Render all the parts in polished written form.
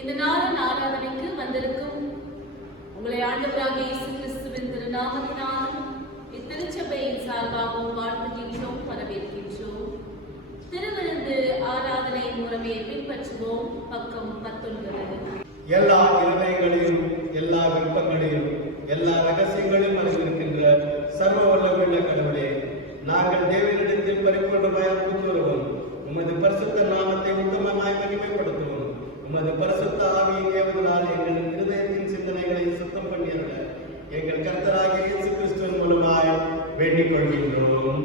இந்த நாளின் ஆராதனைக்கு வந்திருக்கும் உங்களை ஆண்டவராக இயேசு கிறிஸ்துவின் திருநாமத்தினாலும் இத்திருச்சபையின் சார்பாகவும் வாழ்த்துகின்றோம், வரவேற்கின்றோம். திருவிருந்து ஆராதனை முறையை பின்பற்றுவோம். பக்கம் 19. எல்லா இருதயங்களையும் எல்லா விருப்பங்களையும் எல்லா ரகசியங்களையும் அறிந்திருக்கின்ற சர்வ வல்லமையுள்ள கடவுளே, நாங்கள் தேவனிடத்தில் பரிபூர்ணமாய் அன்பு கூறுவோம். உமது பரிசுத்த நாமத்தை உத்தமமாய் மகிமைப்படுத்துவோம். உமது பரிசுத்த ஆவியின் ஏவுதலால் எங்கள் இருதயத்தின் சிந்தனைகளை சுத்தம் பண்ணியல்ல எங்கள் கர்த்தராகிய இயேசு கிறிஸ்துவின் மூலமாய் வேண்டிக் கொள்கின்றோம்.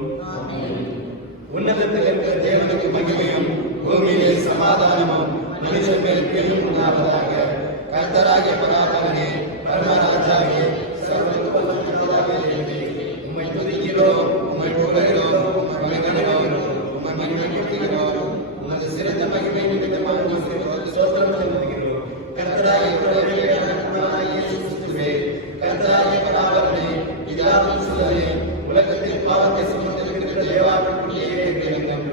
உன்னதத்தில் இருக்கிற தேவனுக்கு மகிமையும் பூமியிலே சமாதானமும் மனிதர் மேல் பிரியும் உண்டாவதாக. கர்த்தராகிய பராபரனே, பரமராஜாவே, உம்மை துதிக்கிறோம், உம்மை புகழ்கிறோம், உம்மை கனவாகிறோம், உம்மை மகிமைப்படுத்துகிறோம். உமது சிறந்த மகிமை நிமித்தமாக ஸ்தோத்திரம் செலுத்துகிறோம். கர்த்தராகிய இயேசு கிறிஸ்துவே, கர்த்தராகிய பராபரனே, பிதாவின் சுதனே, உலகத்தின் பாவத்தை சுமந்திருக்கிற தேவாவிற்குள்ளே கேட்கிறோம்.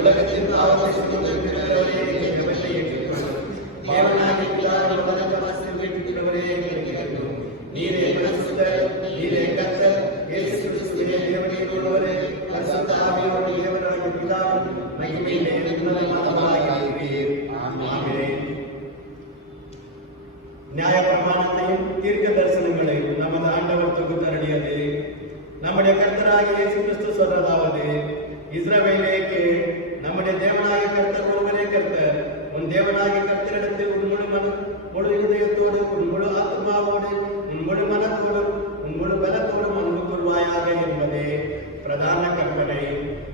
உலகத்தின் பாவத்தை சுமந்திருக்கிறவரே எங்கள் வெள்ளை ஏற்றுக்கொள்ளும். தேவனாகிய பிதாவின் வணக்கவாசல் வீட்டுக்கிறவரே எங்களை கேட்கிறோம். நீரே பரிசுத்தர், நீரே கர்த்தர், இயேசு கிறிஸ்துவே தேவனே உள்ளவரே, பரிசுத்த ஆவியோடு தேவனாகிய பிதாவின் மகிமையிலே உன்னதமானவராய் இருக்கிறீர். ஆமென். நியாயப்பிரமாணத்தையும் தீர்க்க தரிசனங்களையும் நமது ஆண்டவர் தொகுத்தருளியது. நம்முடைய கர்த்தராகிய இயேசு கிறிஸ்து சொல்றதாவது, இஸ்ரவேலேக்கு நம்முடைய தேவனாகிய கர்த்தர் ஒருவரே கர்த்தர். உன் தேவனாகிய கர்த்தரிடத்தில் உன் முழு முழு இருதயத்தோடு, உன் முழு ஆத்மாவோடு, உன் முழு மனத்தோடும், உன் முழு பலத்தோடும் அன்பு கூர்வாயாக என்பதே பிரதான கற்பனை.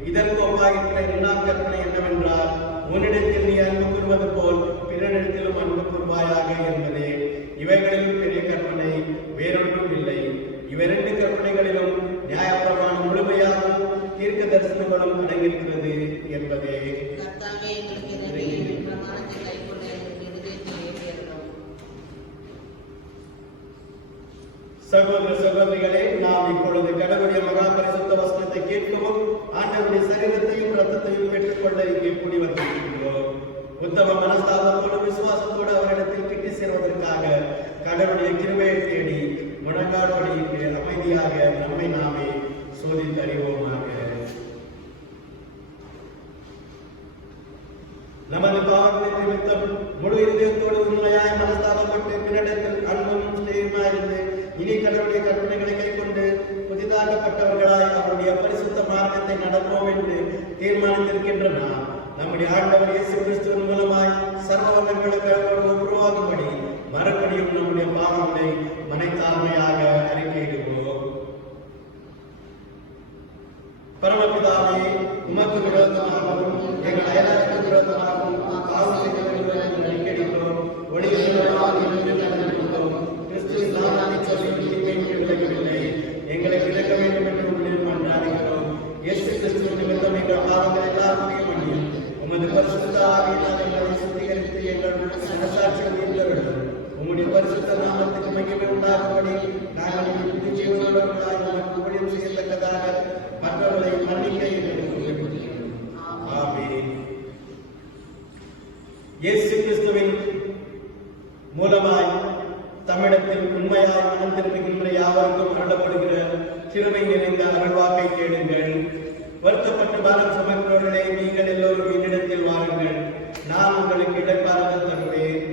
இதற்கு ஒப்பாகின்ற இரண்டாம் கற்பனை என்னவென்றால், உன்னிடத்தில் நீ அன்பு கூறுவது போல் பிறரிடத்திலும் அன்பு கூர்வாயாக என்பதே. இவைகளிலும் பெரிய கற்பனை வேறொன்றும் இல்லை. இவ்விரண்டு கற்பனைகளிலும் நியாயப்பிரமாணம் முழுமையாகவும் தீர்க்க தரிசனங்களும் அடங்கியிருக்கிறது என்பதே. சகோதர சகோதரிகளே, நாம் இப்பொழுது கடவுளுடைய மகா பரிசுத்த வசனத்தை கேட்கவும் ஆண்டவருடைய சரீரத்தையும் இரத்தத்தையும் பெற்றுக்கொள்ள இங்கே கூடி வந்திருக்கிறோம். உத்தம மனஸ்தாபத்தோடு விசுவாசத்தோடு அவரிடத்தில் கிட்டி சேர்வதற்காக கடவுளுடைய கிருபையை தேடி முழங்கால்படியிட்டு அமைதியாக நம்மை நாமே சோதித்து அறிவோமாக. நமது பாவங்களை நிமித்தம் முழு இதயத்தோடு உண்மையாய் மனஸ்தாபப்பட்டு பின்னிடத்தில் அன்பும் ஸ்நேகமாயிருந்து இனி கடவுளுடைய கற்பனைகளை கைக்கொண்டு புதிதாக்கப்பட்டவர்களாய் அவருடைய பரிசுத்த மார்க்கத்தை நடப்போம் என்று தீர்மானித்திருக்கின்ற நாம் நம்முடைய ஆண்டவர் இயேசு கிறிஸ்துவின் மூலமாய் சர்வ வல்லமையுள்ள உருவாகும்படி மறுபடியும் நம்முடைய பாவங்களை மனைத்தாழ்மையாக அறிக்கையிடுவோம். பரமபிதாவே, உமக்கு விரோதமாகவும் எங்கள் அயலாருக்கு விரோதமாகவும் பாவம் செய்தவர்களை அறிக்கையிடுகிறோம். ஒளியில்லாமல் கிறிஸ்துவின் நாமத்தை சொல்லி விலகவில்லை. எங்களை விலக வேண்டும் என்று உங்களில் மன்றாடுகிறோம். இயேசு கிறிஸ்துவின் நிமித்தம் எங்கள் பாவங்களை எல்லாருக்கும் மன்னியும். உமது பரிசுத்த ஆவியினால் எங்களை சுத்திகரித்து எங்கள் மனசாட்சியை உயர்த்த வேண்டும். உம்முடைய பரிசுத்த நாமத்துக்கு மகிமை உண்டாகும்படி நாங்கள் இன்று ஜீவனுள்ளவர்களாய் நமக்கு ஊழியம் செய்யத்தக்கதாக மற்றவர்களை மன்னிக்க ஆமென். இயேசு கிறிஸ்துவின் மூலமாய் தமிழத்தில் உண்மையாய் மனம் திரும்புகின்ற யாவருக்கும் அருளப்படுகிற கிருபை நிறைந்த அருள்வாக்கை கேளுங்கள். வருத்தப்பட்டு பாரம் சுமக்கிறவர்களே, நீங்கள் எல்லோரும் என்னிடத்தில் வாருங்கள், நான் உங்களுக்கு இடைப்பாறுதல் தருவேன்.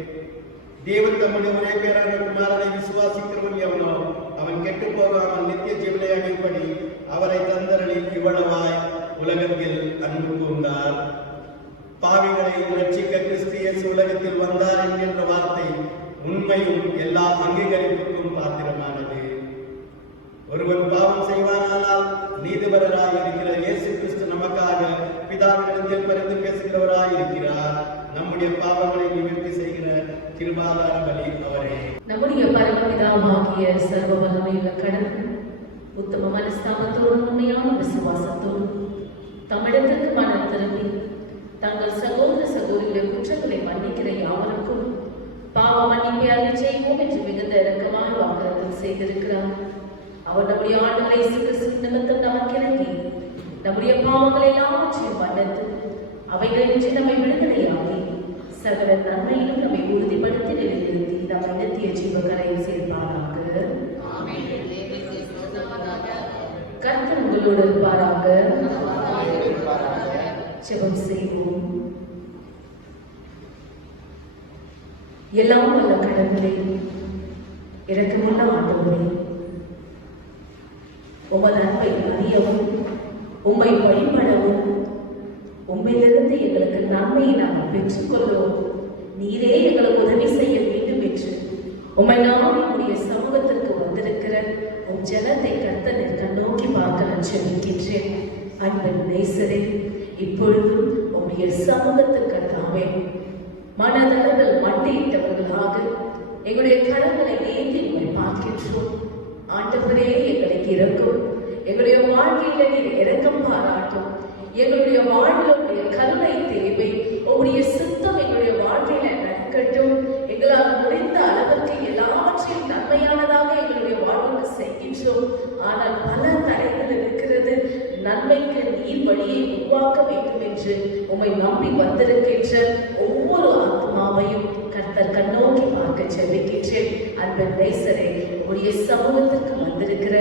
தேவன் தம்முடைய ஒரே பேரான குமாரனை விசுவாசிக்கிறவன் எவனோ அவன் கெட்டு போகாமல் நித்திய ஜீவனை அடைப்படி அவரை தந்தரளி இவ்வளவாய் உலகத்தில் அன்பு கூர்ந்தார். பாவிகளை ரட்சிக்க கிறிஸ்து இயேசு உலகத்தில் வந்தார் என்கின்ற வார்த்தை உண்மையும் எல்லா அங்கீகரிப்புக்கும் பாத்திரமானது. ஒருவன் பாவம் செய்வானால் நீதிபரராய் இருக்கிற இயேசு கிறிஸ்து நமக்காக பிதாவினிடத்தில் பரிந்து பேசுகிறவராய் இருக்கிறார். நம்முடைய பாவங்களை நிவர்த்தி செய்கிற கிருபாதார பலி அவரே. நம்முடைய பரமபிதாவாகிய சர்வ வல்லமையுள்ள கடவுள் உத்தம மனஸ்தாபத்தோடு உண்மையான விசுவாசத்தோடு தமிழகத்திற்கு மனம் திரும்பி தங்கள் சகோதர சகோதரியுடைய குற்றங்களை மன்னிக்கிற யாவருக்கும் பாவ மன்னிப்பை அருள் செய்வோம் என்று மிகுந்த இரக்கமான வாக்குறுதி செய்திருக்கிறார். அவர் நம்முடைய ஆண்டவரை இயேசு கிறிஸ்து நிமித்தம் நமக்கு இறங்கி நம்முடைய பாவங்களை எல்லாவற்றையும் மன்னித்து அவைகளின்றி நம்மை விடுதலையாகி சகல நன்மையிலும் நம்மை உறுதிப்படுத்தி நிலைநிறுத்தி நம்மை நித்திய ஜீவக்கரையில் சேர்ப்பாராக. கர்த்தர் உங்களோடு இருப்பாராக. ஜெபம் செய்வோம். எல்லாம் வல்ல கடவுளே, இரக்கமுள்ள ஆண்டவரே, உமது அன்பை அறியவும் உம்மை வழிபடவும் உம்மையிலிருந்து எங்களுக்கு நன்மையை நாங்கள் பெற்றுக்கொள்ளவும் நீரே எங்களுக்கு உதவி செய்ய வேண்டும் என்று உம்மை நாம் நம்முடைய சமூகத்திற்கு வந்திருக்கிற உம் ஜனத்தை கர்த்தர் கண்ணோக்கி பார்க்க நான் செபிக்கின்றேன். அன்பின் நேசரே, இப்பொழுதும் உம்முடைய சமூகத்திற்கு தாமே மனதளவில் மண்டியிட்டவர்களாக எங்களுடைய கடவுளை ஏந்தி உம்மை பார்க்கின்றோம். ஆண்டவரே, எங்களுக்கு இரக்கம், எங்களுடைய வாழ்க்கையில நீர் இரக்கம் பாராட்டும். எங்களுடைய வாழ்வுடைய கருணை தேவை, உங்களுடைய சித்தம் எங்களுடைய வாழ்க்கையில நடக்கட்டும். எங்களால் முடிந்த அளவுக்கு எல்லாவற்றையும் நன்மையானதாக எங்களுடைய வாழ்வுக்கு செய்கின்றோம். ஆனால் பல தடைகள் இருக்கிறது. நன்மைக்கு நீர் வழியை உருவாக்க வேண்டும் என்று உம்மை நம்பி வந்திருக்கின்ற ஒவ்வொரு ஆத்மாவையும் கர்த்தர் கண்ணோக்கி பார்க்க செபிக்கின்றேன். அன்பின் நேசரே, உடைய சமூகத்திற்கு வந்திருக்கிற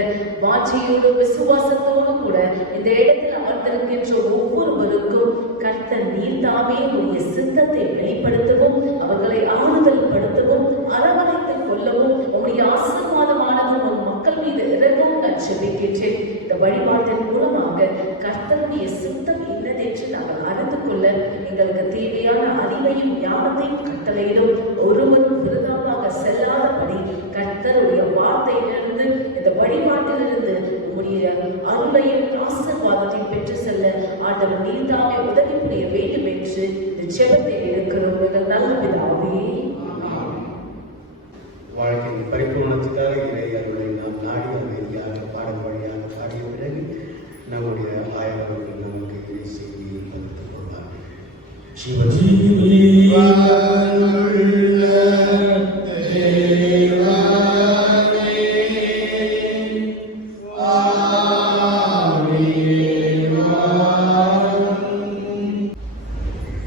வாஞ்சையோடு விசுவாசத்தோடு கூட இந்த இடத்தில் அமர்ந்திருக்கின்ற ஒவ்வொருவருக்கும் கர்த்தர் நீர் தாமே உடைய சித்தத்தை வெளிப்படுத்தவும் அவர்களை ஆறுதல் படுத்தவும் அரவணைத்துக் கொள்ளவும் உடைய ஆசீர்வாதமானதும் உன் மக்கள் மீது இறங்கவும் நான் செபிக்கின்றேன். இந்த வழிபாட்டின் மூலமாக கர்த்தருடைய சித்தம் இன்னதென்று நாங்கள் அறிந்து கொள்ள எங்களுக்கு தேவையான அறிவையும் ஞானத்தையும் கட்டளையிடும். ஒருவரும் விருதாவாக செல்லாதபடி கர்த்தருடைய வார்த்தையிலிருந்து இந்த வழிபாட்டிலிருந்து உங்களுடைய அருளையும் ஆசீர்வாதத்தையும் பெற்று செல்ல ஆண்டவர் நீர்தாமே உதவி புரிய வேண்டும் என்று இந்த ஜெபத்தை எடுக்கிறோம். நல்ல பிதாவே, வாழ்க்கையின் பரிபூர்ணத்துக்காக இறை அருளை நாம் நாடி அமைதியாக பாடம் வழியாக பாடிய பிறகு நம்முடைய ஆயவர்கள் நமக்கு இறை செய்தியை பகிர்ந்து கொள்வார்கள்.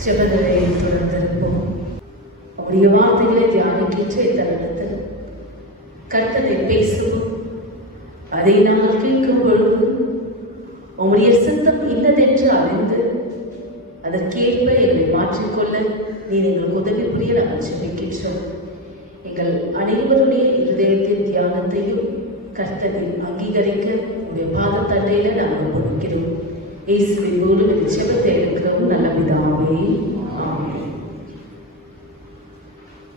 ஜெபநிலையில் தொடர்ந்திருப்போம். அவருடைய வார்த்தைகளை தியானிக்கின்ற தருணத்தில் கர்த்தரை பேசுவோம். அதை நாங்கள் கேட்கும் பொழுது உங்களுடைய சித்தம் இன்னதென்று அறிந்து அதற்கேற்ப எங்களை மாற்றிக்கொள்ள நீ எங்களுக்கு உதவி புரிய நாங்கள் ஜெபிக்கின்றோம். எங்கள் அனைவருடைய இருதயத்தின் தியானத்தையும் கர்த்தரை அங்கீகரிக்க உங்களுடைய பாதத்தண்டையில நாங்கள் கொடுக்கிறோம். இயேசுவின் மூலம் ஜெபத்தை எடுக்கிறோம். நல்ல பிதாவே, ஆமென்.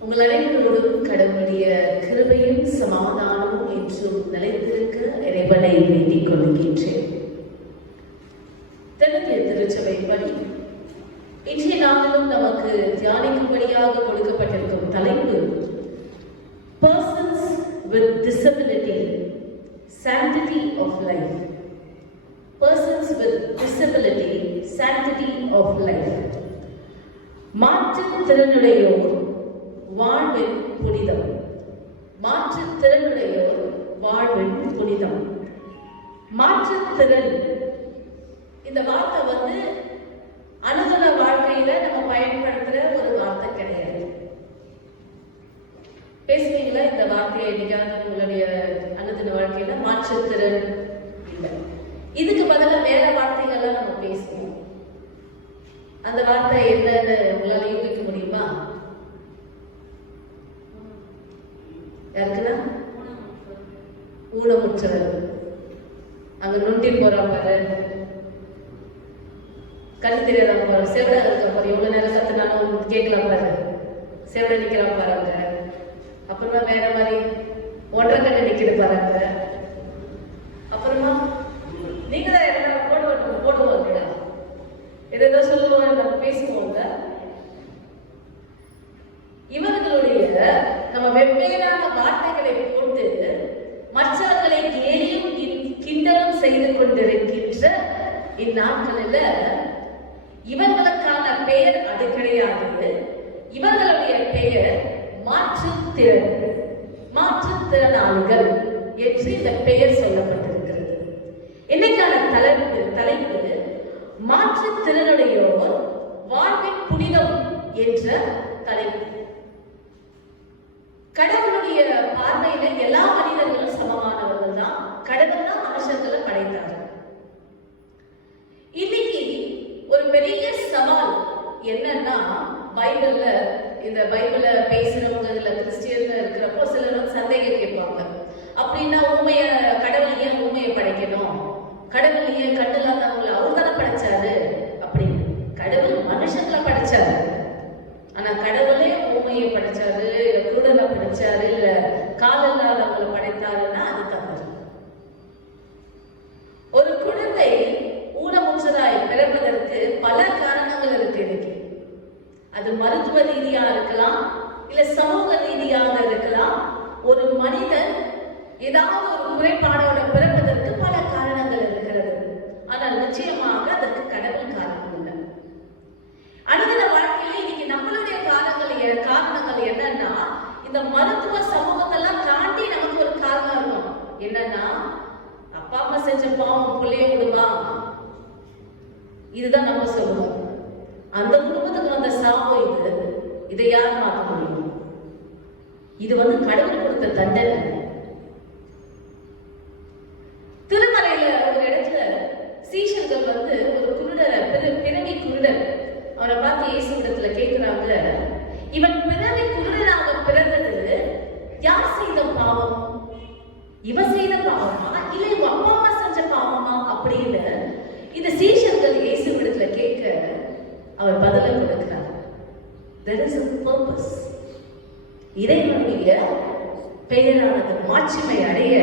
உங்கள் அனைவரோடும் கடவுளுடைய கிருபையும் சமாதானமும் என்றும் நிலைத்திருக்க இறைவனை வேண்டிக் கொள்கின்றேன். தென்னிந்திய திருச்சபைப்படி இன்றைய நாளிலும் நமக்கு தியானிக்கும்படியாக கொடுக்கப்பட்டிருக்கும் தலைப்பு Persons with Disability, Sanctity of Life. Persons with Disability, Sanctity of Life. மாற்றுத்திறனுடையோர் வாழ்வின் புனிதம். மாற்றுத்திறனுடையோர் வாழ்வின் புனிதம். மாற்றுத்திறன் இந்த வார்த்தை அனுதின வாழ்க்கையில நம்ம பயன்படுத்துற ஒரு வார்த்தை கிடையாது. பேசுவீங்களா இந்த வார்த்தையை என்னைக்காவது உங்களுடைய அனுதின வாழ்க்கையில? மாற்றுத்திறன் இல்லை. இதுக்கு பதிலாக வேற வார்த்தைகள்லாம் நம்ம பேசுவோம். அந்த வார்த்தை என்னன்னு உங்களால யூகிக்க முடியுமா? யாருக்குன்னா ஊனமுற்றவர். அங்க நொண்டி போறான் பாரு, கண்ணு தெரியாதவங்க பாரு, செவிட இருக்க பாரு, எவ்வளவு நேரம் கத்துனாலும் கேட்கலாம் பாரு, செவிட நிக்கிறான் பாருங்க. அப்புறமா வேற மாதிரி ஒன்றரை கண்ணு நிக்கிது பாருங்க. அப்புறமா நீங்க தான் எல்லாம் போடுவாங்க, ஏதோ சொல்லுவாங்க, நம்ம பேசுவோங்க. இவர்களுடைய நம்ம வெவ்வேறான வார்த்தைகளை போட்டு மற்றவர்களை கேலியும் கிண்டலும் செய்து கொண்டிருக்கின்ற இந்நாட்களில் இவர்களுக்கான பெயர் அது கிடையாது. இவர்களுடைய பெயர் மாற்றுத்திறனாளிகள் என்று இந்த பெயர் சொல்லப்பட்டிருக்கிறது. இன்னைக்கான தலைப்பு மாற்றுத்திறனுடையோர் வாழ்வின் புனிதம் என்ற தலைப்பு. கடவுளுடைய பார்வையில எல்லா மனிதர்களும் சமமானவர்கள் தான். கடவுள் தான் மனுஷங்களை படைத்தார். இன்னைக்கு ஒரு பெரிய சவால் என்னன்னா, பைபிள்ல இந்த பைபிள பேசுறவங்க இதுல கிறிஸ்டியன்ல இருக்கிறப்போ சிலர் சந்தேகம் கேட்பாங்க. அப்படின்னா உண்மைய கடவுள் ஏன் உண்மையை படைக்கணும், கடவுள் ஏன் கண்ணு இல்லாதவங்களை அவர் தானே படைச்சாரு அப்படின்னு. கடவுள் மனுஷங்களை படைச்சாரு, ஆனா கடவுளே ஊமையை படைச்சாரு, குருடனை படைச்சாரு, இல்ல கால் இல்லாதவங்களை படைத்தாருன்னா அது தவறு. ஒரு குழந்தை ஊனமுற்றதாய் பிறப்பதற்கு பல காரணங்கள் இருக்கு இன்னைக்கு. அது மருத்துவ ரீதியா இருக்கலாம், இல்ல சமூக ரீதியாக இருக்கலாம். ஒரு மனிதன் ஏதாவது ஒரு குறைபாடோட பிறப்பதற்கு பல காரணங்கள் இருக்கிறது. ஆனால் நிச்சயமாக அதற்கு கடவுள் காரணம் இல்லை. அனுதின வாழ்க்கையில இன்னைக்கு நம்மளுடைய காரணங்கள் என்னன்னா, இந்த மருத்துவ சமூகத்தெல்லாம் தாண்டி நமக்கு ஒரு காரணம் இருக்கும். என்னன்னா, அப்பா அம்மா செஞ்ச பாவம் பிள்ளைய விடுவா, இதுதான் நம்ம சொல்லுவோம். அந்த குடும்பத்துக்கு வந்த சாபம் இதை யார் மாற்ற முடியும்? இது கடவுள் கொடுத்த தண்டனை. திருமறையில ஒரு இடத்துல சீஷர்கள் ஒரு குருடர், பிறவி குருடர், அவனை பார்த்து இயேசு இடத்துல கேட்கிறாங்க, இவன் பிறவி குருடனாக பிறந்தது யார் செய்த பாவம்? இவன் செய்த பாவமா இல்ல இவங்க அப்பா அம்மா செஞ்ச பாவமா அப்படின்னு இந்த சீஷர்கள் இயேசு இடத்துல கேட்க அவர் பதில கொடுக்கிறார். There is a purpose. இறைவனுடைய பெயரானது மாட்சிமை அடைய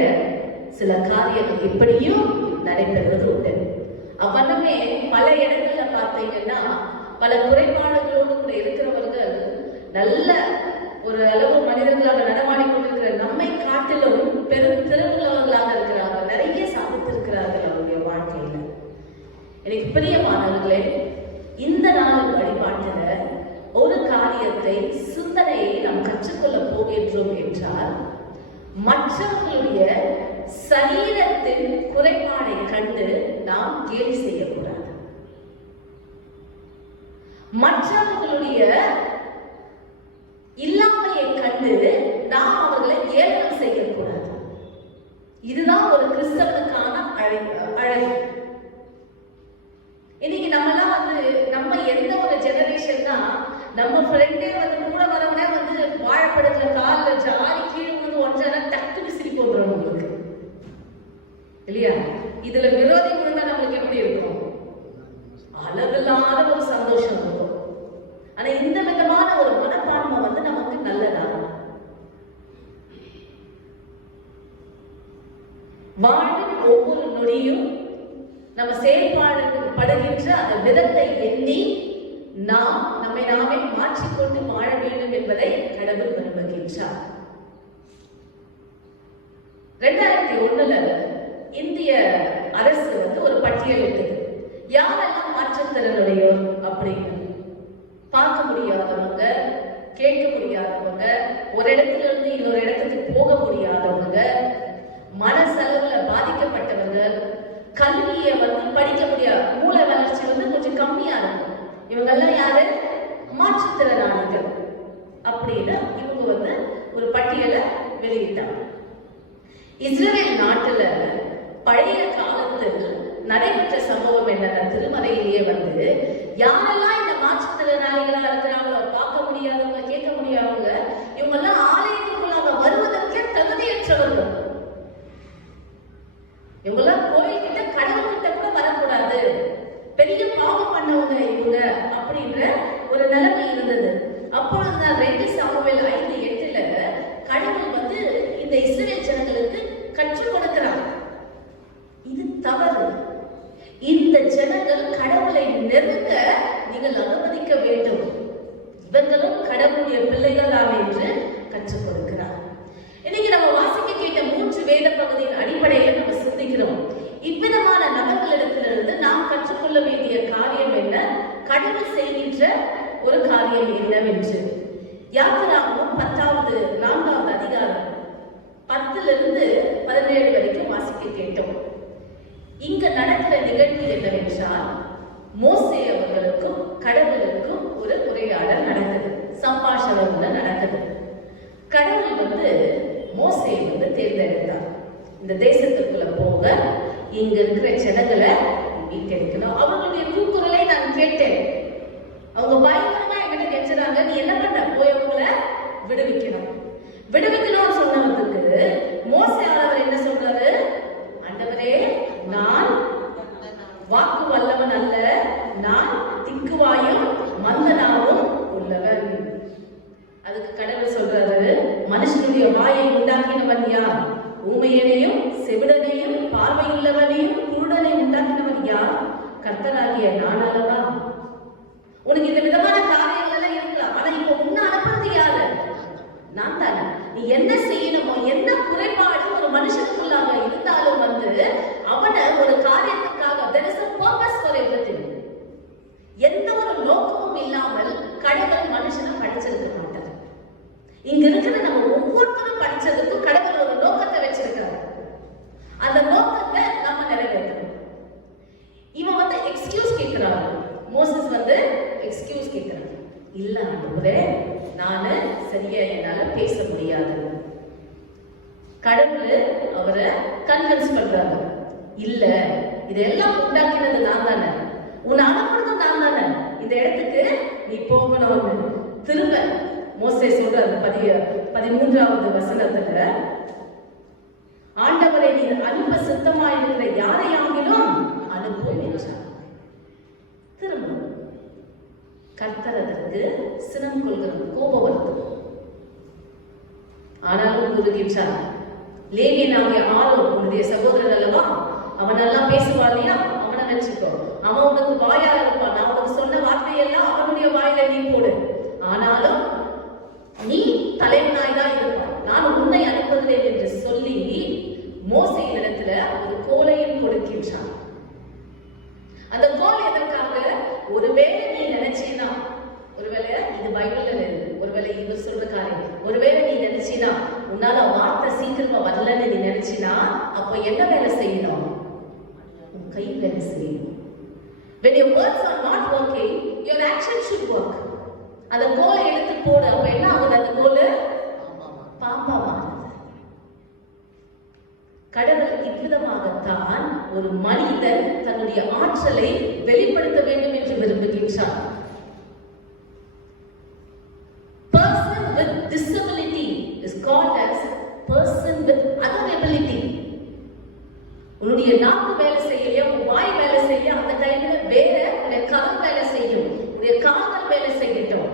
சில காரியங்கள் இப்படியும் நடைபெறுவது உண்டு. அவ்வண்ணமே பல இடங்கள்ல பார்த்தீங்கன்னா பல குறைபாடுகளோடு கூட இருக்கிறவர்கள் நல்ல ஒரு அளவு மனிதர்களாக நடமாடி கொண்டிருக்கிற நம்மை காட்டிலும் பெரும் திறவுள்ளவர்களாக இருக்கிறார்கள், நிறைய சாதித்திருக்கிறார்கள் அவருடைய வாழ்க்கையில. எனக்கு பிரியமானவர்களே, இந்த நாள் வழிபாட்டுல ஒரு காரியத்தை, சிந்தனையை நாம் கற்றுக்கொள்ள போகின்றோம் என்றால், மற்றவர்களுடைய சரீரத்தின் குறைபாடை கண்டு நாம் கேலி செய்யக்கூடாது. மற்றவர்களுடைய இல்லாமையை கண்டு நாம் அவர்களை ஏளனம் செய்யக்கூடாது. இதுதான் ஒரு கிறிஸ்தவனுக்கான அழகு. இன்னைக்கு நம்மலாம் நம்ம எந்த ஒரு ஜெனரேஷன் தான், நம்ம ஃப்ரெண்டே கூட வரவனே வாழைப்படத்துல காலில் ஜாலி கீழே ஒன்றரை டக்குன்னு சிரிப்பு வந்துடும் நம்மளுக்கு, இல்லையா? இதுல விரோதி இருந்தா நம்மளுக்கு எப்படி இருக்கும்? அளவில்லாத ஒரு சந்தோஷம் இருக்கும். ஆனா இந்த விதமான ஒரு மனப்பான்மை நமக்கு நல்லதா? வாழ்வின் ஒவ்வொரு நொடியும் நம்ம செயல்படுகின்ற அந்த விதத்தை எண்ணி நாம் நம்மை நாமே மாற்றிக்கொண்டு வாழ வேண்டும் என்பதை கடவுள் விரும்புகின்றார். 2001 இந்திய அரசு ஒரு பட்டியலிட்டது, யாரெல்லாம் மாற்றுத்திறனுடையோர் அப்படின்னு. பார்க்க முடியாதவங்க, கேட்க முடியாதவங்க, ஒரு இடத்துல இருந்து இன்னொரு இடத்துக்கு போக முடியாதவங்க, மனசளவுல பாதிக்கப்பட்டவங்க, கல்வியை படிக்க முடியாது, மூளை வளர்ச்சி கொஞ்சம் கம்மியா இருக்கும், இவங்கெல்லாம் யாரு? மாற்றுத்திறனாளிகள் அப்படின்னு இவங்க ஒரு பட்டியலை வெளியிட்டாங்க. இஸ்ரேல் நாட்டுல பழைய காலத்தில் நடைபெற்ற சம்பவம் என்னன்னா, திருமறையிலேயே யாரெல்லாம் இந்த மாற்றுத்திறனாளிகளா இருக்கிறாங்களோ, பார்க்க முடியாதவங்க, கேட்க முடியாதவங்க, இவங்கெல்லாம் ஆலயத்துக்குள்ளாக வருவதற்கே தகுதியற்றவர்கள். இவங்கெல்லாம் கோயில்கிட்ட, கடவுள்கிட்ட கூட வரக்கூடாது, பெரிய பாவம் பண்ணவங்க இவங்க அப்படின்ற ஒரு நிலைமை இருந்தது. அப்பொழுதுதான் 2 சாமுவேல் 5:8 கடவுள் இந்த இஸ்ரேல் ஜனங்களுக்கு கற்றுக் கொடுக்கிறார். இது தவறு. இந்த ஜனங்கள் கடவுளை நெருங்க நீங்கள் அனுமதிக்க வேண்டும், இவர்களும் கடவுளுடைய பிள்ளைகள் தான் என்று கற்றுக் கொடுக்கிறார். இன்னைக்கு நம்ம வாசிக்க கேட்ட 3 வேத பகுதியின் அடிப்படையில் நம்ம சிந்திக்கிறோம். இவ்விதமான நபர்களிடத்திலிருந்து நாம் கற்றுக்கொள்ள வேண்டிய காரியம் என்ன, கடவுள் செய்கின்ற ஒரு காரியம் என்னவென்று யாத்திராகமம் 4வது அதிகாரம் 10-17 வரைக்கும் வாசிக்க கேட்டோம். இங்க நடக்கிற நிகழ்வு என்னவென்றால், மோசே அவர்களுக்கும் கடவுளுக்கும் ஒரு உரையாடல் நடந்தது, சம்பாஷணை இந்த தேசத்துக்குள்ள போக இங்க இருக்கிற ஜனங்களை மீட்டெடுக்கணும். அவர்களுடைய கூக்குரலை நான் கேட்டேன். அவங்க பயங்கரமா என்கிட்ட கெஞ்சுறாங்க, நீ என்ன பண்ண, போய் அவங்களை விடுவிக்கணும். விடுவிக்கணும்னு சொன்னதுக்கு மோசே ஆண்டவர் என்ன சொல்றாரு, ஆண்டவரே நான் வாக்கு வல்லவன் அல்ல, நான் திக்குவாயும் மந்தனாவும் உள்ளவன். அதுக்கு கடவுள் சொல்றாரு, மனுஷனுடைய வாயை உண்டாக்கினவன் யார்? ஊமையனையும் செவிடனையும் பார்வையுள்ளவனையும் குருடனை உண்டாக்கினவன் யார்? கர்த்தராகிய நான் அல்லவா? உனக்கு இந்த விதமான காரியங்கள் எல்லாம் இருக்கலாம், ஆனா இப்ப உன்னை அனுப்புறது யாரு? நான் தானே. நீ என்ன செய்யணுமோ, என்ன குறைபாடு ஒரு மனுஷனுக்குள்ளாக இருந்தாலும் அவனை ஒரு காரியத்துக்காக there is a purpose for everything. எந்த ஒரு நோக்கமும் இல்லாமல் கடவுள் மனுஷனை படைச்சிருக்க மாட்டார். இங்க இருக்கிற நம்ம ஒவ்வொருத்தரும் படிச்சதுக்கும் கடவுள் ஒரு நோக்கத்தை வச்சிருக்காரு. அந்த நோக்கத்தை நம்ம நிறைவேற்றணும். இவன் எக்ஸ்கியூஸ் கேட்கிறாரு. மோசஸ் எக்ஸ்கியூஸ் கேட்கிறாரு. இல்ல ஆண்டவரே, நானு சரியா என்னால பேச முடியாது. கடவுள் அவரை கன்வின்ஸ் பண்றாங்க. இல்ல, இதெல்லாம் உண்டாக்கினது நான் தானே, உன்னை அனுப்புறதும் நான் தானே, இந்த இடத்துக்கு நீ போகணும்னு திரும்ப மோசே சொல்றாரு 13வது வசனத்துல, ஆண்டவரை நீ அனுப்ப சித்தமா இருக்கிற யாரையாகிலும் அனுப்பும் என்றார். திரும்ப கர்த்தர் அதற்கு சினம் கொள்கிறது, கோபம் வருது. ஆனாலும் கூறுகின்றார், லேவியனாகிய ஆரோன் உன்னுடைய சகோதரர் அல்லவா, அவன் நல்லா பேசுவான் இல்லையா, அவனை நினைச்சுக்கோ. அவன் உனக்கு வாயால இருப்பான். நான் உனக்கு சொன்ன வார்த்தையெல்லாம் அவனுடைய வாயில நீ போடு. ஆனாலும் நீ தலைவனாய் தான் இருப்பான். நான் உன்னை அனுப்புகிறேன் என்று சொல்லி மோசேயின் இடத்துல ஒரு கோலையும் கொடுக்கின்றான். அந்த கோல் எதற்காக? ஒருவேளை நீ நினைச்சீனா, ஒருவேளை இது பைபிள்ல இருக்கு, ஒருவேளை இவர் சொல்ற காரியம், ஒருவேளை நீ நினைச்சீனா உன்னால வார்த்தை சீக்கிரமா வரலன்னு நீ நினைச்சீனா, அப்ப என்ன வேலை செய்யணும்? உன் கை வேலை செய்யணும். When your words are not working, your action should work. அந்த கோலை எடுத்து போடு. அப்ப என்ன ஆகுது? அந்த கோல் பாம்பா மாறுது. கடவுள் இவ்விதமாகத்தான் ஒரு மனிதன் தன்னுடைய ஆற்றலை வெளிப்படுத்த வேண்டும் என்று விரும்புகின்றார். Person with disability is called as person with other ability. உன்னுடைய நாக்கு வேலை செய்யலையா, உன் வாய் வேலை செய்ய, அந்த டைம்ல வேற உன்னுடைய கரம் வேலை செய்யும், உன்னுடைய காதல் வேலை செய்யட்டும்.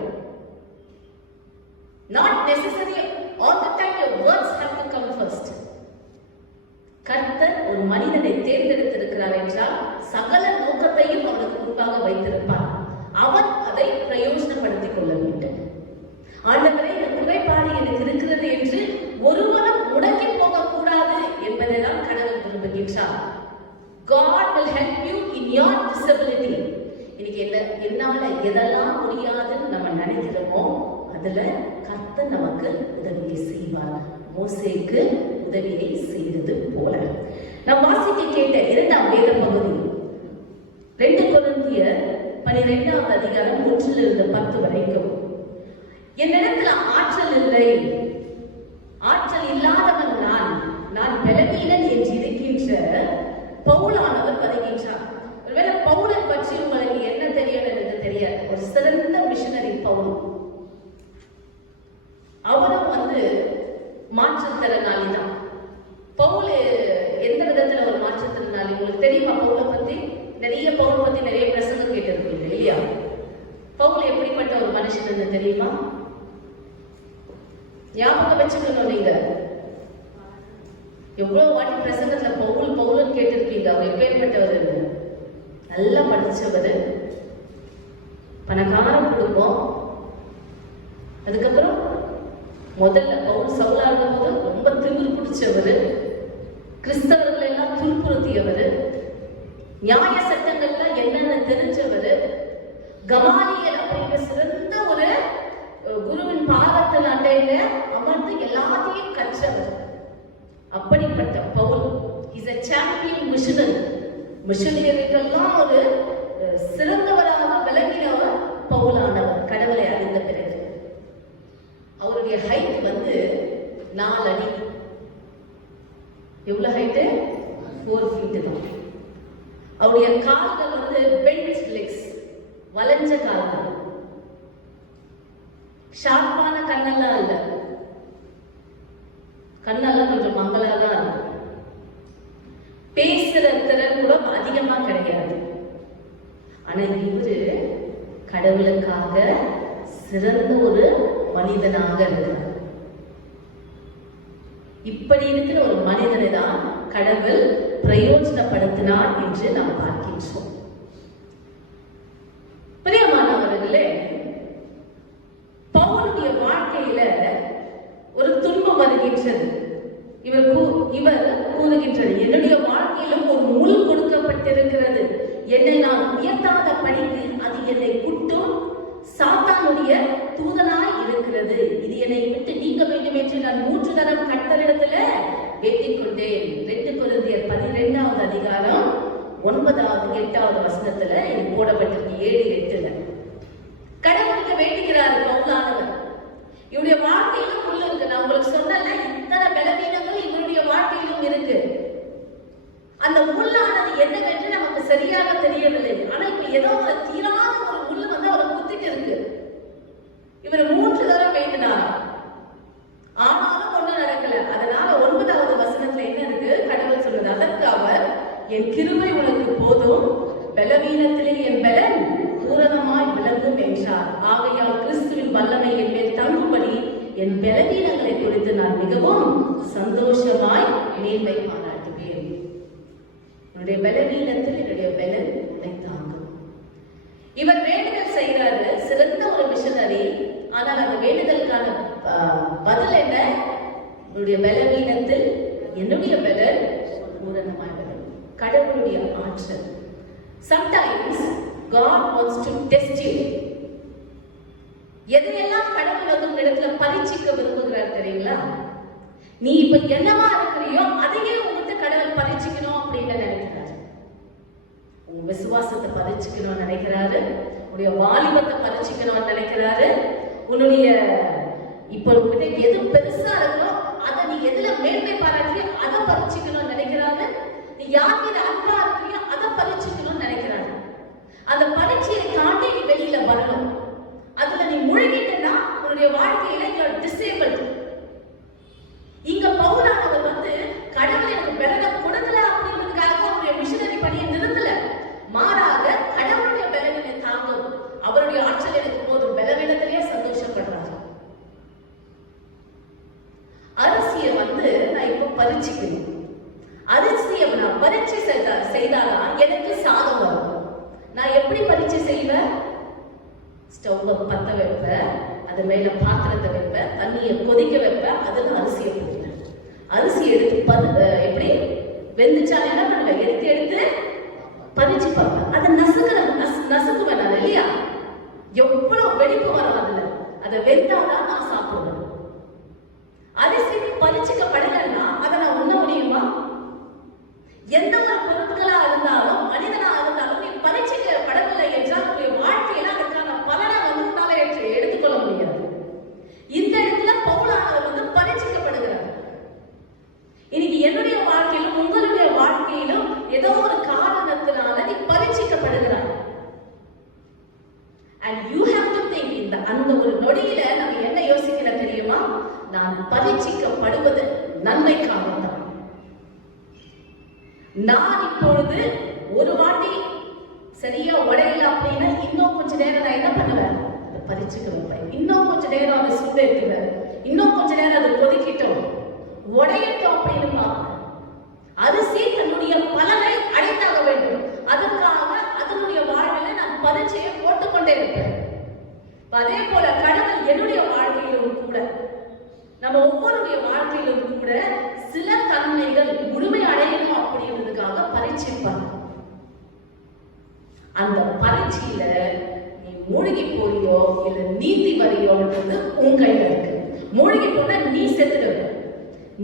Not necessarily all the time your words have to come first. கர்த்தர் ஒரு மனிதனை தேர்ந்தெடுத்திருக்கிறார் என்றால் சகல நோக்கத்தையும் அவனுக்கு முன்பாக வைத்திருப்பார். அவன் அதை பிரயோஜனப்படுத்திக் கொள்ள வேண்டும். ஆண்டவரே, இந்த குறைபாடு எனக்கு இருக்கிறது என்று ஒருவரும் முடங்கி போகக்கூடாது என்பதைதான் கடவுள் விரும்புகின்றார். God will help you in your disability. இன்னைக்கு என்னால எதெல்லாம் முடியாதுன்னு நம்ம நினைக்கிறோமோ அதுல கர்த்தர் நமக்கு உதவியை செய்வார். மோசேக்கு உதவியை செய்தது போல நாம் வாசிக்க கேட்ட 2ஆம் வேத பகுதி 2 கொரிந்தியர் 12வது அதிகாரம் 1 - 10 வரைக்கும். என்னிடத்துல ஆற்றல் இல்லை, ஆற்றல் இல்லாதவன் நான் பலவீனன் என்று இருக்கின்ற பவுலானவர் வருகின்றார். ஒருவேளை பவுலை பற்றி உங்களுக்கு என்ன தெரியும் எனக்கு தெரியாது. ஒரு சிறந்த மிஷனரி பவுல். அவரும் மாற்றுத்திறனாளி தான். பவுல் எந்த விதத்துல ஒரு மாற்றுத்திறனாளி உங்களுக்கு தெரியுமா? பவுலை பத்தி நிறைய பிரசங்கம் கேட்டிருக்கீங்க இல்லையா? பவுல் எப்படிப்பட்ட ஒரு மனுஷன் தெரியுமா? ஞாபகம் வச்சுக்கணும். நீங்க எவ்வளவு வாட்டி பிரசங்கத்துல பவுல்னு கேட்டிருப்பீங்க. அவர் எப்பேற்பட்டவர்? நல்லா படிச்சவர், பணக்கார குடும்பம். அதுக்கப்புறம் முதல்ல பவுல் சவுலா இருக்கும்போது ரொம்ப திமிரு பிடிச்சவர், கிறிஸ்தவர்கள் எல்லாம் துன்புறுத்தியவர், நியாய சட்டங்கள்ல என்னென்ன தெரிஞ்சவர், கமாலியல் அப்படிங்கிற சிறந்த ஒரு குருவின் பாதத்தில் அண்டையில அமர்ந்து எல்லாத்தையும் கற்றவர். அப்படிப்பட்ட Paul is a champion missionary. மிஷனரிக்கெல்லாம் ஒரு சிறந்தவராக விளங்கினவர் பவுலானவர். கடவுளை அறிந்த பிறகு அவருடைய ஹைட் 4 அடி. எவ்வளவு அவருடைய கால்கள் வந்து பெண்ட் லெக்ஸ், வளைஞ்ச கால்கள். ஷார்ப்பான கண்ணெல்லாம் இல்ல, கண்ணெல்லாம் கொஞ்சம் மங்களா தான் இருக்கும். பேசுற திறன் கூட அதிகமா கிடையாது. ஆனா இவரு கடவுளுக்காக சிறந்த ஒரு மனிதனாக இருக்கிறார். இப்படி இருக்கிற ஒரு மனிதனை தான் கடவுள் பிரயோஜனப்படுத்தினார் என்று நாம் பார்க்கின்றோம். பிரியமானவர்களே, பவுலுடைய வாழ்க்கையில ஒரு துன்பம் வருகின்றது. இவர் கூறுகின்றது, என்னுடைய வாழ்க்கையிலும் ஒரு முள் கொடுக்கப்பட்டிருக்கிறது. என்னை நான் உயர்த்தாத படிக்கு அது என்னை குட்டும் சாத்தானுடைய தூதனாய் இருக்கிறது. இது என்னை விட்டு நீங்க வேண்டும் என்று நான் 3 தரம் கர்த்தரிடத்துல வேண்டிக் கொண்டேன். 2 கொரிந்தியர் 12வது அதிகாரம் 9வது 8வது வசனத்துல இது போடப்பட்டிருக்கு. 7-8ல கடவுளுக்கு வேண்டுகிறார் பவுலானவர். இவருடைய வாழ்க்கையிலும் உள்ள இருக்கு. நான் உங்களுக்கு சொன்னல, இத்தனை பலவீனங்கள் இவருடைய வாழ்க்கையிலும் இருக்கு. அந்த முள்ளானது என்னவென்று நமக்கு சரியாக தெரியவில்லை. ஆனா இப்ப ஏதோ ஒரு தீராத ஒரு முள்ளு வந்து அவரை குத்திட்டு இருக்கு. இவர் 3 தடவை வேண்டினார், ஆனாலும் ஒண்ணும் நடக்கல. அதனால 9வது வசனத்துல என்ன இருக்கு? கடவுள் சொல்றது, அதற்கு அவர், என் கிருபை உனக்கு போதும், பலவீனத்திலே என் பலன் பூரணமாய் விளங்கும் என்றார். ஆகையால் கிறிஸ்துவின் வல்லமை என் மேல் தங்கும்படி என் பலவீனங்களை குறித்து நான் மிகவும் சந்தோஷமாய் மேன்மை பாராட்டுவேன். என்னுடைய பலவீனத்தில் என்னுடைய பலன் உன்னை தாங்கும். இவர் வேண்டுதல் செய்கிறாரு, சிறந்த ஒரு மிஷனரி. ஆனால் அந்த வேண்டுதலுக்கான பதில் என்ன? என்னுடைய பலவீனத்தில் என்னுடைய பலன் பூரணமாய் விளங்கும். கடவுளுடைய ஆற்றல். Sometimes God wants to test you. எதையெல்லாம் கடவுள் வந்து உங்க இடத்துல பரீட்சிக்க விரும்புகிறார் தெரியுங்களா? நீ இப்ப என்னவா இருக்கிறியோ அதையே உங்ககிட்ட கடவுள் பரீட்சிக்கணும் அப்படின்னு நினைக்கிறாரு. உங்க விசுவாசத்தை பரீட்சிக்கணும்னு நினைக்கிறாரு, உன்னுடைய வாலிபத்தை பரீட்சிக்கணும்னு நினைக்கிறாரு, உன்னுடைய இப்ப உங்ககிட்ட எது பெருசா இருக்கோ அதை நீ எதுல மேன்மை பாராட்டியோ அதை பரீட்சிக்கணும்னு நினைக்கிறாரு. நீ யார் மீது அன்பா இருக்கிறியோ அதை பரீட்சிக்கணும்னு நினைக்கிறாரு. அந்த பரீட்சையை தாண்டி நீ வெளியில வரணும். அதுல நீ முழுகிட்டனா உன்னுடைய வாழ்க்கையில you are disabled. இங்க பவுலானவர் வந்து கடவுள் எனக்கு பலனை கொடுக்கல அப்படின்றதுக்காக அவருடைய மிஷனரி பணியை நிறுத்தல. மாறாக கடவுளுடைய பலனை தாங்கும், அவருடைய ஆற்றல் எனக்கு போதும், பலவீனத்திலேயே சந்தோஷப்படுறாரு. அரிசியை வந்து நான் இப்ப பரீட்சிக்கணும். அரிசியை நான் பரீட்சை செய்தாதான் எனக்கு சாதம் வரும். நான் எப்படி பரீட்சை செய்வேன்? ஸ்டவ்ல பத்த வைப்பேன், அது மேல பாத்திரத்தை வைப்பேன், தண்ணியை கொதிக்க வைப்பேன், அதுல அரிசியை போடுவேன். அரிசி எடுத்து எப்படி வெந்துச்சாலும் என்ன பண்ணுவேன்? எடுத்து பறிச்சு பார்ப்பேன். அதை நசுக்குவேன் நான், இல்லையா? எவ்வளவு வெடிப்பு வரும் அதுல. அதை வெந்தாதான் நான் சாப்பிடுவேன். அரிசி பறிச்சுக்கப்படலைன்னா அதை நான் உண்ண முடியுமா? எந்த ஒரு பொருட்களா இருந்தாலும் மனிதனா இருந்தாலும் நீ பரீட்சிக்கப்படவில்லை என்றால் உன்னுடைய வாழ்க்கையில அதற்கான பலனை வந்து உன்னால எடுத்துக்கொள்ள முடியாது. இந்த இடத்துல பவுலானவர் வந்து பரீட்சிக்கப்படுகிறார். இன்னைக்கு என்னுடைய வாழ்க்கையிலும் உங்களுடைய வாழ்க்கையிலும் ஏதோ ஒரு காரணத்தினால நீ பரீட்சிக்கப்படுகிறார். And you have to think, அந்த ஒரு நொடியில நம்ம என்ன யோசிக்கணும் தெரியுமா? நான் பரீட்சிக்கப்படுவது நன்மைக்காக தான். நான் இப்பொழுது ஒரு வாட்டி சரியா உடையல அப்படின்னா இன்னும் கொஞ்ச நேரம் நான் என்ன பண்ணுவேன்? பரீட்சிக்க வைப்பேன். இன்னும் கொஞ்ச நேரம் அதை சுண்டேற்றுவேன், இன்னும் கொஞ்ச நேரம் அதை கொதிக்கிட்டோம், உடையட்டும் அப்படின்னு. அரிசி தன்னுடைய பலனை அடைந்தாக வேண்டும். அதற்காக அதனுடைய வாழ்வில் நான் பரீட்சையை போட்டுக்கொண்டே இருப்பேன். அதே போல கடவுள் என்னுடைய வாழ்க்கையிலும் கூட, நம்ம ஒவ்வொருடைய வாழ்க்கையிலும் கூட சில தன்மைகள் முழுமை அடையணும் அப்படின்றதுக்காக பரீட்சிப்பாங்க. அந்த பரீட்சையில நீ மூழ்கி போறியோ இல்ல நீந்தி வரையோன்றது உன் கையில இருக்கு. மூழ்கி போனா நீ செத்துடுவ,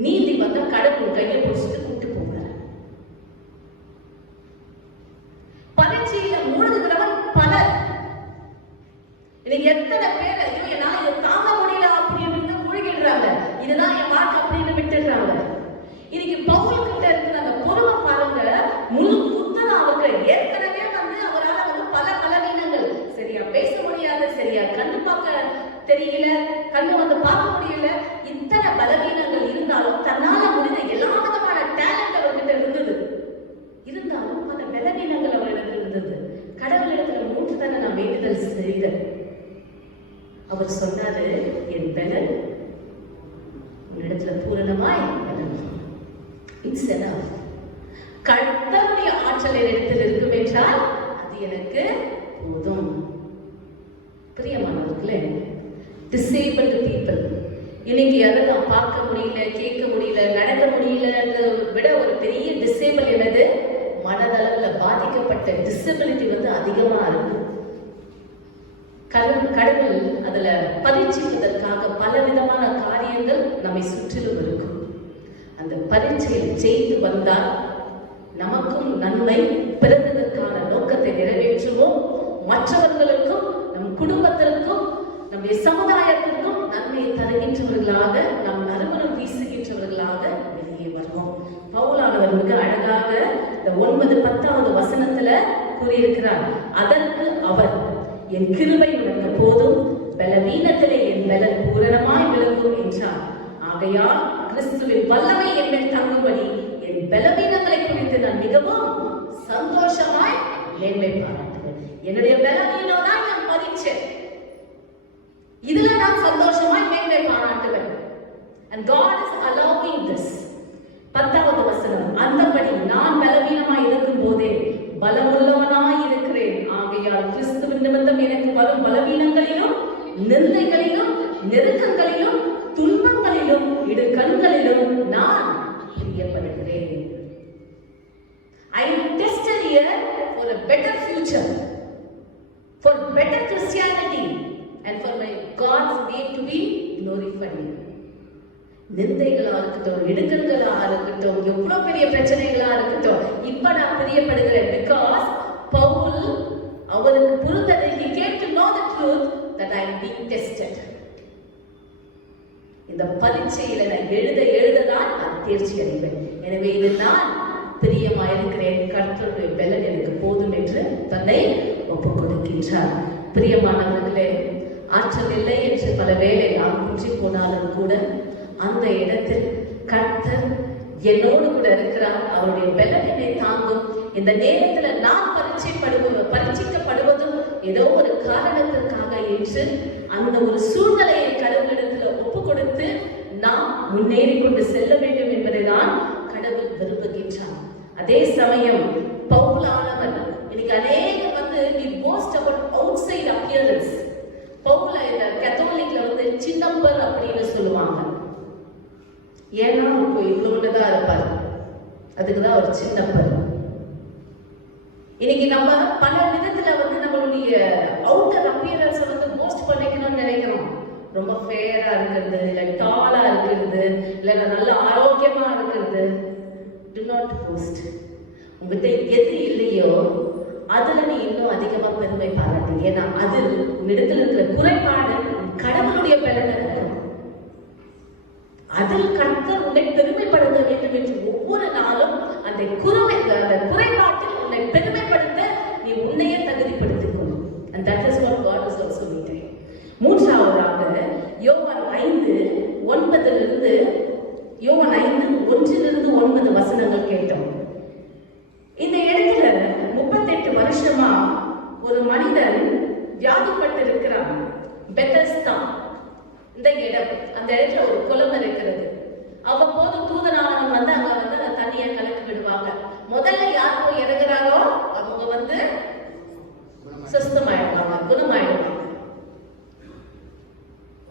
நீந்தி வந்து கடவுள் கையை பிடிச்சிட்டு கூட்டு போங்க. பரீட்சையில மூழ்குகிறவன் பலர். இன்னைக்கு எத்தனை பேர் ஐயோ என்னால இதை தாங்க முடியல அப்படின்னு மூழ்கிடுறாங்க, இதுதான் என் வாழ்க்கை அப்படின்னு விட்டுடுறாங்க. இன்னைக்கு பவுல் கிட்ட இருக்கிற அந்த பொறுமை பாருங்க, முழு குத்தன அவங்க ஏற்கனவே அவரால் பல பலவீனங்கள், சரியா பேச முடியாது, சரியா கண்ணு பார்க்க தெரியல, கண்ணு பார்க்க முடியல, இத்தனை பலவீனங்கள் இருந்தாலும் தன்னால முடிந்த எல்லா விதமான டேலண்ட் அவர்கிட்ட இருந்தது. இருந்தாலும் பல பலவீனங்கள் அவரிடத்தில் இருந்தது. கடவுளிடத்துல 3 தடவை நான் வேண்டுதல் செய்தேன். அவர் சொன்னாரு, என் பலன் உன்னிடத்துல பூரணமாய் இட்ஸ் எனஃப். கர்த்தருடைய ஆற்றல் என்னிடத்தில் இருக்கும் என்றால் அது எனக்கு போதும். பிரியமானவர்களே, டிசேபிள்டு பீப்புள் இன்னைக்கு அதெல்லாம் பார்க்க முடியல, கேட்க முடியல, நடக்க முடியலன்னு விட ஒரு பெரிய டிசேபிள் என்னது, மனதளவுல பாதிக்கப்பட்ட டிசபிலிட்டி அதிகமா இருக்கு. கடவுள் அதுல பரீட்சிப்பதற்காக பல விதமான காரியங்கள் நம்மை சுற்றிலும் இருக்கும். அந்த பரீட்சையில் ஜெயித்து வந்தால் நமக்கும் நன்மை, பிறந்ததற்கான நோக்கத்தை நிறைவேற்றுவோம், மற்றவர்களுக்கும் நம் குடும்பத்திற்கும் நம்முடைய சமுதாயத்திற்கும் நன்மையை தருகின்றவர்களாக, நம் நறுமணம் வீசுகின்றவர்களாக வெளியே வருவோம். பவுலானவர் மிக அழகாக இந்த 9-10 வசனத்துல கூறியிருக்கிறார். அதற்கு அவர், என் கிருபை உனக்கு போதும், பலவீனத்திலே என் பலன் பூரணமாய் விளங்கும் என்றார். ஆகையால் கிறிஸ்துவின் வல்லமை என்மேல் தங்கும்படி என் பலவீனங்களை குறித்து நான் மிகவும் சந்தோஷமாய் மேன்மை பாராட்டுவேன். என்னுடைய பலவீனம் தான் நான் பரீட்சை, இதுல நான் சந்தோஷமாய் மேன்மை பாராட்டுவேன். And God is allowing this. 10வது வசனம், அந்தபடி நான் பலவீனமாய் இருக்கும் போதே பலமுள்ளவனாய் இருக்கிறேன். ஆகையால் கிறிஸ்துவின் நிமித்தம் எனக்கு வரும் பலவீனங்களிலும், நிந்தைகளிலும், நெருக்கங்களிலும், துன்பங்களிலும், இடுக்கண்களிலும் நான் பிரியப்படுகிறேன். I am tested here for a better future, for better Christianity, and for my God's name to be glorified. நிந்தைகளா இருக்கட்டும், இடுக்கண்களா இருக்கட்டும், எவ்வளவு பெரிய பிரச்சனைகளா இருக்கட்டும், இப்ப நான் பிரியப்படுகிறேன். பிகாஸ் பவுல் அவருக்கு புரிந்தது, he came to know the truth that I am being tested. இந்த பரீட்சையில நான் எழுததான் நான் தேர்ச்சி அடைவேன். எனவே இது நான் பிரியமாயிருக்கிறேன், கர்த்தருடைய பலன் எனக்கு போதும் என்று தன்னை ஒப்புக் கொடுக்கின்றார். பிரியமானவர்களே, ஆற்றல் இல்லை என்று பல வேளை நாம் குன்றி போனாலும் கூட அந்த இடத்தில் கர்த்தர் என்னோடு கூட இருக்கிறார். அவருடைய பலன் என்னை தாங்கும். இந்த நேரத்துல நான் பரீட்சிக்கப்படுவதும் ஏதோ ஒரு காரணத்திற்காக என்று அந்த ஒரு சூழ்நிலையை கடவுளிடத்துல ஒப்பு கொடுத்து நாம் முன்னேறி கொண்டு செல்ல வேண்டும் என்பதை தான் கடவுள் விரும்புகின்றார். அதே சமயம் பவுலானவர் இன்னைக்கு அநேக we boast about outside appearance. பவுல இந்த கத்தோலிக்ல சின்னப்பர் அப்படின்னு சொல்லுவாங்க. ஏன்னா இவ்வளவுதான் இருப்பார், அதுக்குதான் ஒரு சின்னப்பர். இன்னைக்கு நம்ம பல விதத்துல நம்மளுடைய அவுட்டர் அப்பியரன்ஸ் போஸ்ட் பண்ணிக்கணும்னு நினைக்கிறோம். ரொம்ப ஃபேரா இருக்கிறது, இல்ல டாலா இருக்கிறது, இல்ல நல்ல ஆரோக்கியமா இருக்கிறது. Do not boast. உங்ககிட்ட எது இல்லையோ அதுல நீ இன்னும் அதிகமா பெருமை பாராட்டு. ஏன்னா அது உன்னிடத்தில் இருக்கிற குறைபாடு கடவுளுடைய பலன் இருக்கும். அதில் கர்த்தர் உன்னை பெருமைப்படுத்த வேண்டும் என்று ஒவ்வொரு நாளும் அந்த குறைபாட்டில் உன்னை பெருமைப்படுத்த நீ உன்னையே தகுதிப்படுத்திக்கணும். And that is what God is also doing. மூன்றாவதாக யோவான் 5:9 யோவான் 5:1-9 வசனங்கள் கேட்டோம். இந்த இடத்துல 38 வருஷமா ஒரு மனிதன் வியாதிப்பட்டு இருக்கிறான். பெத்தஸ்தா இந்த இடம், அந்த இடத்துல ஒரு குளம் இருக்கிறது. அவ்வப்போது தூதனானவன் அங்க தண்ணியை கலக்கி விடுவாங்க. முதல்ல யார் போய் இறங்குறாங்களோ அவங்க சுத்தமாயிடுவாங்க, குணமாயிடுவாங்க.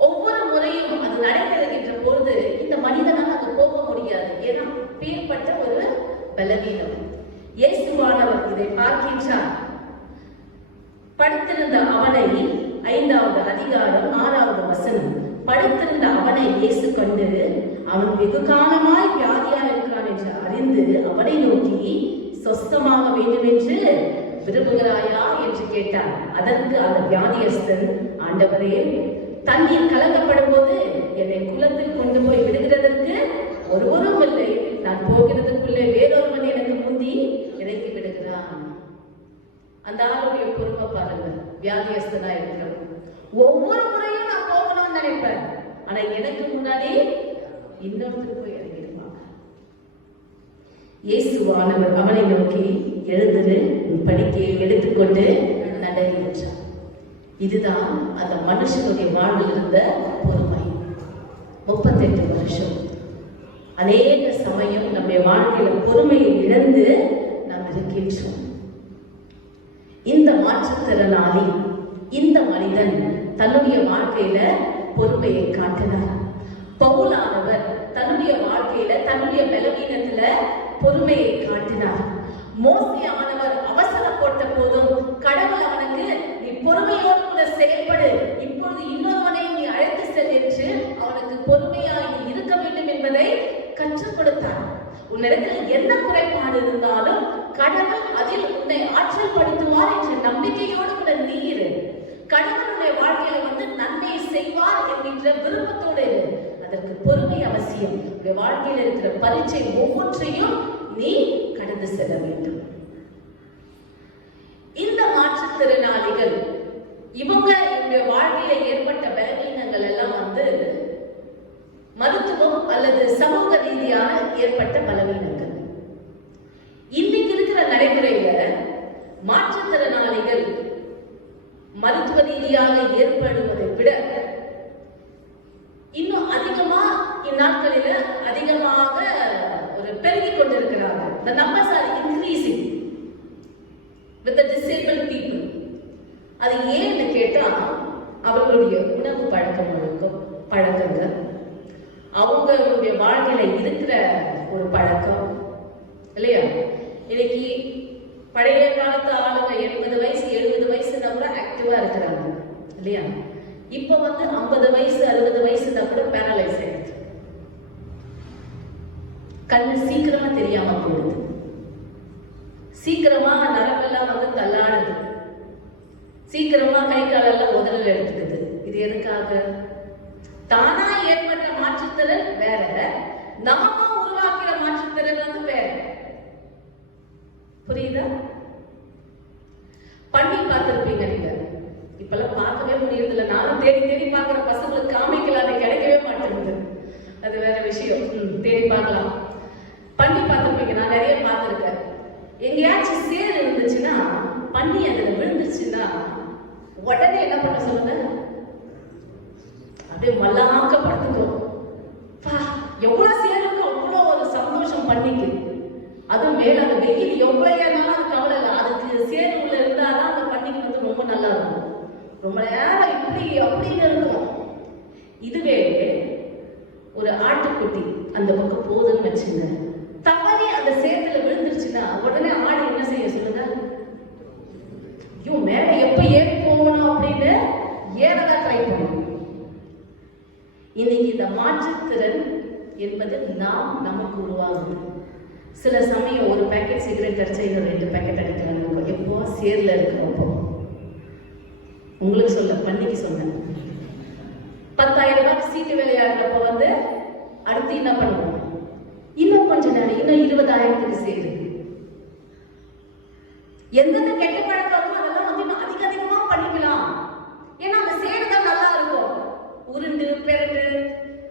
ஒவ்வொரு முறையும் அது நடைபெறுகின்ற பொழுது இந்த மனிதனால் அங்க போக முடியாது. ஏன்னா பேர்பட்ட ஒரு பலவீனம். இயேசுவானவர் இதை பார்க்கின்றார். படுத்திருந்த அவனை 5வது அதிகாரம் 6வது வசனம், படுத்திருந்த அவனை இயேசு கண்டு அவன் வெகு காலமாய் வியாதியா இருக்கிறான் என்று அறிந்து அவனை நோக்கி சொஸ்தமாக வேண்டும் என்று விரும்புகிறாயா என்று கேட்டார். அதற்கு அந்த வியாதியஸ்தன், ஆண்டவரே, தண்ணீர் கலக்கப்படும் போது என்னை குளத்தில் கொண்டு போய் விடுகிறதற்கு ஒருவரும் இல்லை. நான் போகிறதுக்குள்ளே வேறொருவன் எனக்கு முந்தி இறக்கி விடுகிறான். அந்த ஆளுடைய பொறுப்பை பாருங்க. வியாதியஸ்தனா இருக்கிறவன் ஒவ்வொரு முறையும் நான் போகணும்னு நினைப்பேன், ஆனா எனக்கு முன்னாடி இன்னொருத்தர் போய் இறங்கிடுவாங்க. இயேசுவானவர் அவனை நோக்கி, எழுந்திரு, உன் படிக்கையை எடுத்துக்கொண்டு நடை என்றார். இதுதான் அந்த மனுஷனுடைய வாழ்வில் இருந்த பொறுமை. 38 வருஷம். அநேக சமயம் நம்முடைய வாழ்க்கையில பொறுமையை இழந்து நாம் இருக்கின்றோம். இந்த மாற்றுத்திறனாளி, இந்த மனிதன் தன்னுடைய வாழ்க்கையில பொறுமையை காட்டினார். பவுலானவர் தன்னுடைய வாழ்க்கையில தன்னுடைய பலவீனத்துல பொறுமையை காட்டினார். மோசேயானவர் அவசரப்பட்ட போதும் கடவுள் அவனுக்கு, நீ பொறுமையோடு கூட செயல்படு, இப்பொழுது இன்னொருவனை நீ அழைத்து செல் என்று அவனுக்கு பொறுமையாய் நீ இருக்க வேண்டும் என்பதை கற்றுக் கொடுத்தார். உன்னிடத்தில் என்ன குறைபாடு இருந்தாலும் கடவுள் அதில் உன்னை ஆற்றல் படுத்துவார் என்ற நம்பிக்கையோடு கூட நீ இரு. கடவுளுடைய வாழ்க்கையில நன்மை செய்வார் என்கின்ற விருப்பத்தோடு இரு. அதற்கு பொறுமை அவசியம். உடைய வாழ்க்கையில் இருக்கிற பரீட்சை ஒவ்வொன்றையும் நீ கடந்து செல்ல வேண்டும். இந்த மாற்றுத்திறனாளிகள் இவங்க என்னுடைய வாழ்க்கையில ஏற்பட்ட பலவீனங்கள் எல்லாம் மருத்துவம் அல்லது சமூக ரீதியான ஏற்பட்ட பலவீனங்கள். இன்னைக்கு இருக்கிற நடைமுறையில மாற்றுத்திறனாளிகள் மருத்துவ ரீதியாக ஏற்படுவதை விட இன்னும் அதிகமா இந்நாட்களில அதிகமாக ஒரு பெருகிக் கொண்டிருக்கிறார்கள். The numbers are increasing with the disabled people. அது ஏன்னு கேட்டா அவர்களுடைய உணவு பழக்கங்கள், அவங்களுடைய வாழ்க்கையில இருக்கிற ஒரு பழக்கம் இல்லையா? இன்னைக்கு பழைய காலத்து ஆளுங்க 80 வயசு 70 வயசுனா கூட ஆக்டிவா இருக்கிறாங்க இல்லையா? இப்ப 50 வயசு 60 வயசுனா கூட பேரலைஸ் ஆயிடுது. கண்ணு சீக்கிரமா தெரியாம போகுது, சீக்கிரமா நரம்பெல்லாம் தள்ளாடுது, சீக்கிரமா கை காலெல்லாம் உதறல் எடுத்துடுது. இது எதுக்காக? தானா ஏற்பட்ட மாற்றுத்திறன் வேற, நாம உருவாக்கிற மாற்றுத்திறன் வேற. புரியுதா? பண்ணி பார்த்திருப்பீங்க நீங்க. இப்பெல்லாம் பார்க்கவே முடியறதில்ல. நானும் தேடி தேடி பார்க்கிற பசங்களுக்கு காமிக்கலான்னு கிடைக்கவே மாட்டேங்குது. அது வேற விஷயம். தேடி பார்க்கலாம். பண்ணி பார்த்திருப்பீங்க, நான் நிறைய பார்த்திருக்கேன். எங்கேயாச்சும் சேர் இருந்துச்சுன்னா, பண்ணி அதுல விழுந்துச்சுன்னா உடனே என்ன பண்ண சொல்லுங்க? அப்படியே மல்லாக்கப்படுத்துக்கும். எவ்வளவு சேருக்கு அவ்வளோ ஒரு சந்தோஷம் பண்ணிக்கு. அதுவும் மேல அந்த வெயில் எவ்வளவு ஏனாலும் அது கவலை இல்லை. அதுக்கு சேரு உள்ள இருந்தாதான் அந்த பண்ணிக்கு ரொம்ப நல்லா இருக்கும். ரொம்ப நேரம் இப்படி அப்படின்னு இருக்கும். இதுவே ஒரு ஆட்டுக்குட்டி அந்த பக்கம் போதுன்னு வச்சுங்க, தவறி அந்த சேத்துல விழுந்துருச்சுன்னா உடனே ஆடு என்ன செய்ய சொல்லுங்க? ஐயோ, மேல எப்ப ஏறி போகணும் அப்படின்னு ஏறதான் ட்ரை பண்ணணும். இன்னைக்கு இந்த மாற்றுத்திறன் என்பது நமக்கு உருவாகுது. சில சமயம் ஒரு பேக்கெட் சிகரெட் அடிச்சா இன்னும் 2 பேக்கெட் அடிக்கிறாங்க. எப்போ சேர்ல இருக்கிறப்போ உங்களுக்கு சொல்ல, பண்ணிக்கு சொன்னேன். 10,000 ரூபாய் சீட்டு விளையாடுறப்போ அடுத்து என்ன பண்ணுவோம்? இன்னும் கொஞ்ச நேரம் இன்னும் 20,000க்கு சேரு. எந்தெந்த கெட்ட பழக்கமோ அதெல்லாம் இன்னும் அதிகமா பண்ணிக்கலாம். ஏன்னா அந்த சேரு தான் நல்லா இருக்கும். உருண்டு பெரட்டு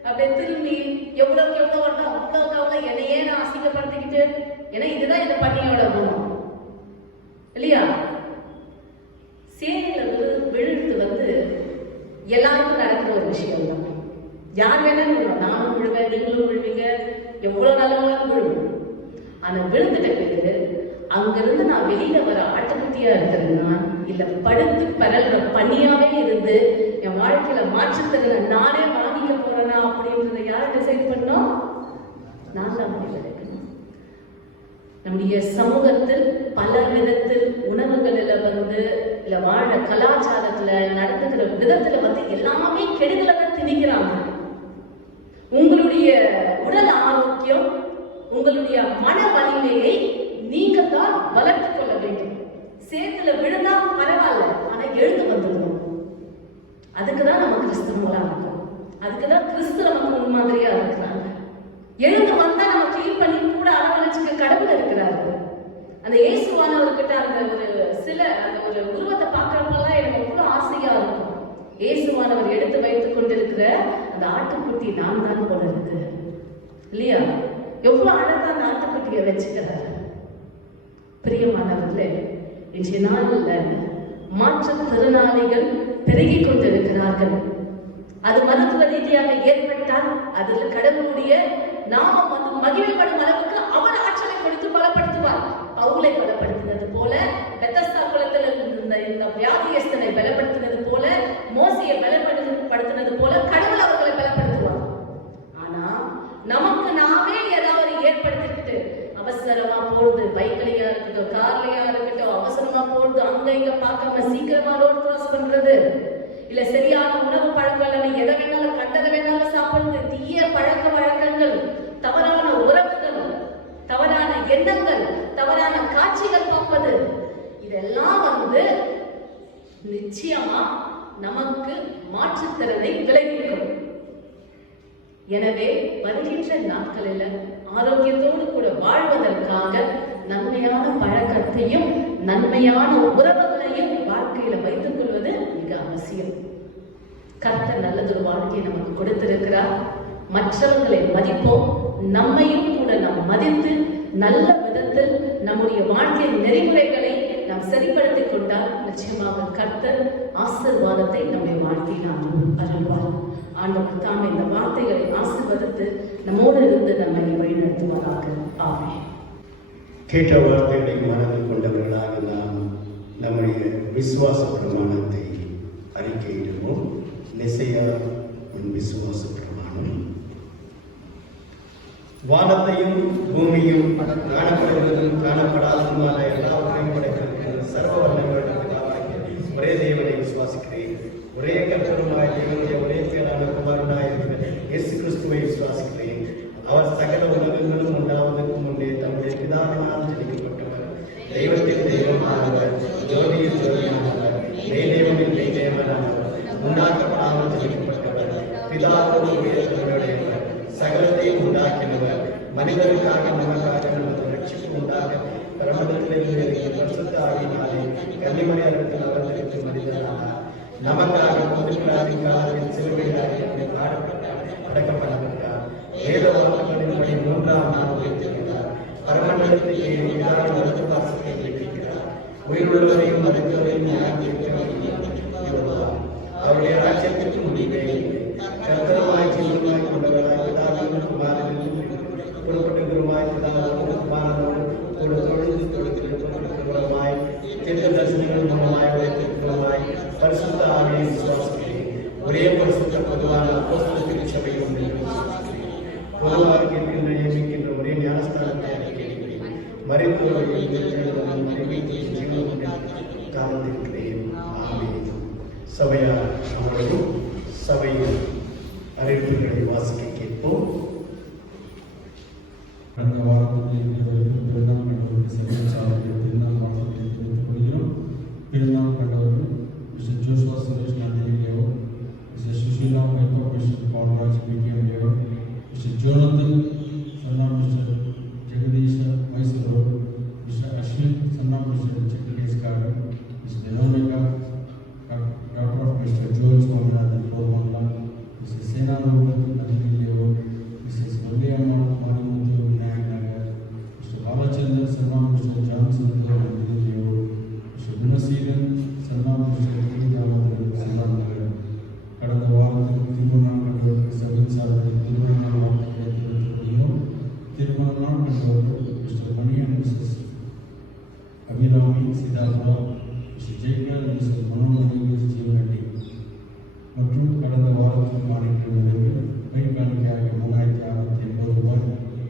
அப்படியே திரும்பி எவ்வளவுக்கு எவ்வளவு வரணும் அவ்வளவுக்கு என்னையே நான் அசிங்கப்படுத்திக்கிட்டு, ஏன்னா இதுதான் இந்த பண்ணியோட குணம் இல்லையா? சேரில விழுந்து எல்லாருக்கும் நடக்கிற ஒரு விஷயம் தான். யார் வேணாலும் விழுவோம். நானும் விழுவேன், நீங்களும் விழுவீங்க, எவ்வளவு நல்லவங்களும் விழுவோம். ஆனா விழுந்துட்ட பிறகு அங்கிருந்து நான் வெளியில வர ஆட்டுக்குட்டியா இருக்கிறேன்னா, இல்ல படுத்து பரல்ற பணியாவே இருந்து என் வாழ்க்கையில மாற்றத்திறனை நானே வாங்கிக்க போறேனா அப்படின்றத யாரை டிசைட் பண்ணோம்? நான் தான் முடிவெடுக்கணும். நம்முடைய சமூகத்தில் பல விதத்தில் உணவுகளில் இல்ல வாழ கலாச்சாரத்துல நடந்துக்கிற விதத்துல எல்லாமே கெடுதலை தான் திணிக்கிறாங்க. உங்களுடைய உடல் ஆரோக்கியம், உங்களுடைய மன வலிமையை நீங்க தான் வளர்த்துக் கொள்ள வேண்டும். சேத்துல விழுந்தா பரவாயில்ல, ஆனா எழுந்து வந்துடணும். அதுக்குதான் நம்ம கிறிஸ்தவங்களா இருக்கோம். அதுக்குதான் கிறிஸ்து நமக்கு முன்மாதிரியா இருக்கிறாங்க. எழுந்து வந்தா நம்ம கிளீன் பண்ணி கூட அரவணைச்சுக்க கடவுள் இருக்கிறாரு. அந்த இயேசுவானவர்கிட்ட அந்த ஒரு உருவத்தை பார்க்கறப்பெல்லாம் எனக்கு அவ்வளவு ஆசையா இருக்கும். இயேசுவானவர் எடுத்து வைத்துக் கொண்டிருக்கிற அந்த ஆட்டுக்குட்டி நான் தான் போல இருக்கு இல்லையா? எவ்வளவு அழகா அந்த ஆட்டுக்குட்டியை வச்சுக்கிறாரு. பிரியமானவர்களே, இன்றைய நாளில் மாற்றுத்திறனாளிகள் பெருகி கொண்டிருக்கிறார்கள். அது மருத்துவ ரீதியாக ஏற்பட்டால் அதுல கடவுளுடைய நாமம் மகிமைப்படும் அளவுக்கு அவர் ஆற்றலை கொடுத்து பலப்படுத்துவார். பவுலை பலப்படுத்தினது போல, பெத்தஸ்தா குளத்தில் இந்த வியாதியஸ்தனை பலப்படுத்தினது போல, மோசையை பலப்படுத்தினது போல கடவுள் அவர்களை பலப்படுத்துவார். ஆனா நமக்கு நாமே ஏதாவது ஏற்படுத்திக்கிட்டு அவசரமா போறது, பைக்லயா இருக்கட்டும், கார்லயா இருக்கட்டும், அவசரமா போறது, அங்க இங்க பார்க்காம சீக்கிரமா ரோட் கிராஸ் பண்றது, இல்ல சரியான உணவு பழக்கம், எதை வேணாலும் கண்டதை வேணாலும் சாப்பிடுறது, தீய பழக்க வழக்கங்கள், தவறான உறவுகள், தவறான எண்ணங்கள், தவறான காட்சிகள் பார்ப்பது, இதெல்லாம் நிச்சயமா நமக்கு மாற்றுத்திறனை விளைவிக்கும். எனவே வருகின்ற நாட்களில் ஆரோக்கியத்தோடு கூட வாழ்வதற்காக நன்மையான பழக்கத்தையும் நன்மையான உறவுகளையும் வாழ்க்கையில வைத்துக் கொள்வது மிக அவசியம். கர்த்தர் நல்லதொரு வாழ்க்கையை நமக்கு கொடுத்திருக்கிறார். மற்றவர்களை மதிப்போம், நம்மையும் கூட நாம் மதித்து நல்ல விதத்தில் நம்முடைய வாழ்க்கை நெறிமுறைகளை நாம் சரிப்படுத்திக் கொண்டால் நிச்சயமாக கர்த்தர் ஆசீர்வாதத்தை நம்முடைய வாழ்க்கையில் அருள்வார். ஆண்டவர் தாமே இந்த வார்த்தைகளை ஆசீர்வதித்து நம்மோடு இருந்து நம்மை வழிநடத்துவதாக. ஆமென். கேட்ட வார்த்தைகளை மனதில் கொண்டவர்களாக நாம் நம்முடைய விசுவாச பிரமாணத்தை அறிக்கையிடுவோம். நிசையா உன் விசுவாச பிரமாணம். வானத்தையும் பூமியும் காணப்படுவதும் காணப்படாததுமான எல்லாவற்றையும் படைத்திருக்கிற சர்வ வல்லமையுள்ள ஒரே தேவனை விசுவாசிக்கிறேன். ஒரே கர்த்தருமாய் தேவனுடைய ஒரே பேரான குமாரனாய் இருக்கிற இயேசு கிறிஸ்துவை விசுவாசிக்கிறேன். அவர் சகல உலகங்களும் உண்டாவதற்கு முன்னே தம்முடைய பிதாவினால் ஜனிக்கப்பட்டவர், தெய்வத்தின் தெய்வமானவர், ஜோதியின் ஜோதியானவர், மெய்தேவனின் மெய்தேவனானவர், உண்டாக்கப்படாமல் ஜனிக்கப்பட்டவர், பிதாவோடு உயர்ந்தவருடையவர், சகலத்தையும் உண்டாக்கினவர், மனிதருக்காக நமக்காக நமது ரட்சிப்பு உண்டாக பரமதத்திலிருந்து பரிசுத்த ஆவியினாலே கன்னிமரியாதத்தில் அவர்களுக்கு மனிதனானார். நமக்காக முதலாவின் காலத்தில் சிலுவையில் பாடப்பட்டார், அடக்கப்படப்பட்டார். வேத வாக்குகளின்படி 3ஆம் நாள் உயிர்த்தெழுந்தார். பரமண்டலத்தில் ஏறி பிதாவின் வலது பாசத்தை வைக்கிறார். உயிருள்ளவரையும் மருத்துவரையும் அவருடைய ராஜ்யத்திற்கு முடிவே கர்த்தருமாய் ஜீவமாய் கொண்டவராய் பிதாவின் குமாரனின் புறப்பட்டுமாய் பிதாவோடு குமாரனோடு கூட தொழுமாய் தீர்க்க தரிசனங்கள் மூலமாய் உழைத்திருக்கிறமாய் பரிசுத்த ஆவியை விசுவாசிக்கிறேன். ஒரே பரிசுத்த பொதுவான அப்போஸ்தலர் சபையை ஒன்றை விசுவாசிக்கிறேன். பொதுவாக இருக்கின்ற நியமிக்கின்ற ஒரே ஞானஸ்தானத்தை அறிக்கையிடுகிறேன். மறைத்தோரை காணந்திருக்கிறேன். ஆமென். சபையார் அமர்வும் சபையின் அறிவிப்புகளை வாசிக்க கேட்போம். கடந்த வாரத்தில் பிறந்தாள் கண்டவர்கள் செகண்ட் சாலையில் திருநாள் வாழ்க்கை தெரிவித்துக் கொள்கிறோம். பிறந்தாள் கண்டவர்கள் மிஸ்டர் ஜோஸ்வா சுரேஷ் நந்தினியோ, மிஸ்டர் சுஷீலா மெக்கோ, மிஸ்டர் பால்ராஜ் பிகேமியோ, மிஸ்டர் ஜோனத்தன் சன்னா மிஸ்டர் ஜெகதீஷ் மைசூரோ, மிஸ்டர் அஸ்வின் சன்னா மிஸ்டர் செக்கடேஸ் garden, Mr Veronica doctor of Mr Joel Swaminathan போர்மல்லா, மிஸ்டர் சேனா ரூபன் நந்தினியோ, மிஸ்ஸஸ் வள்ளியம்மா மாரிமுத்து விநாயக் நகர், மிஸ்டர் பாலச்சந்தர் சன்னா மிஸ்டர் ஜான்சன் நந்தினியோ, மிஸ்டர் குணசீலன் சன்னா மிஸ்டர் கீதானந்தன் சன்னா நகர். கடந்த வாரத்தில் திருமணம் கண்டவர்கள் சபையின் சார்பில் திருமண நாள் வாழ்க்கை தெரிவித்துக் திருமண நாள் கண்டவர்கள் மிஸ்டர் மணியன் மிஸ்ஸஸ் அபிராமி சிதாபுரா, மிஸ்டர் ஜெயகாந்த் மிஸ்டர் மனோன்மணி ஜீவனடி மற்றும் கடந்த வாரத்தில் காணிக்கையாளர்கள் கை காணிக்கையாக 3680 ரூபாய்,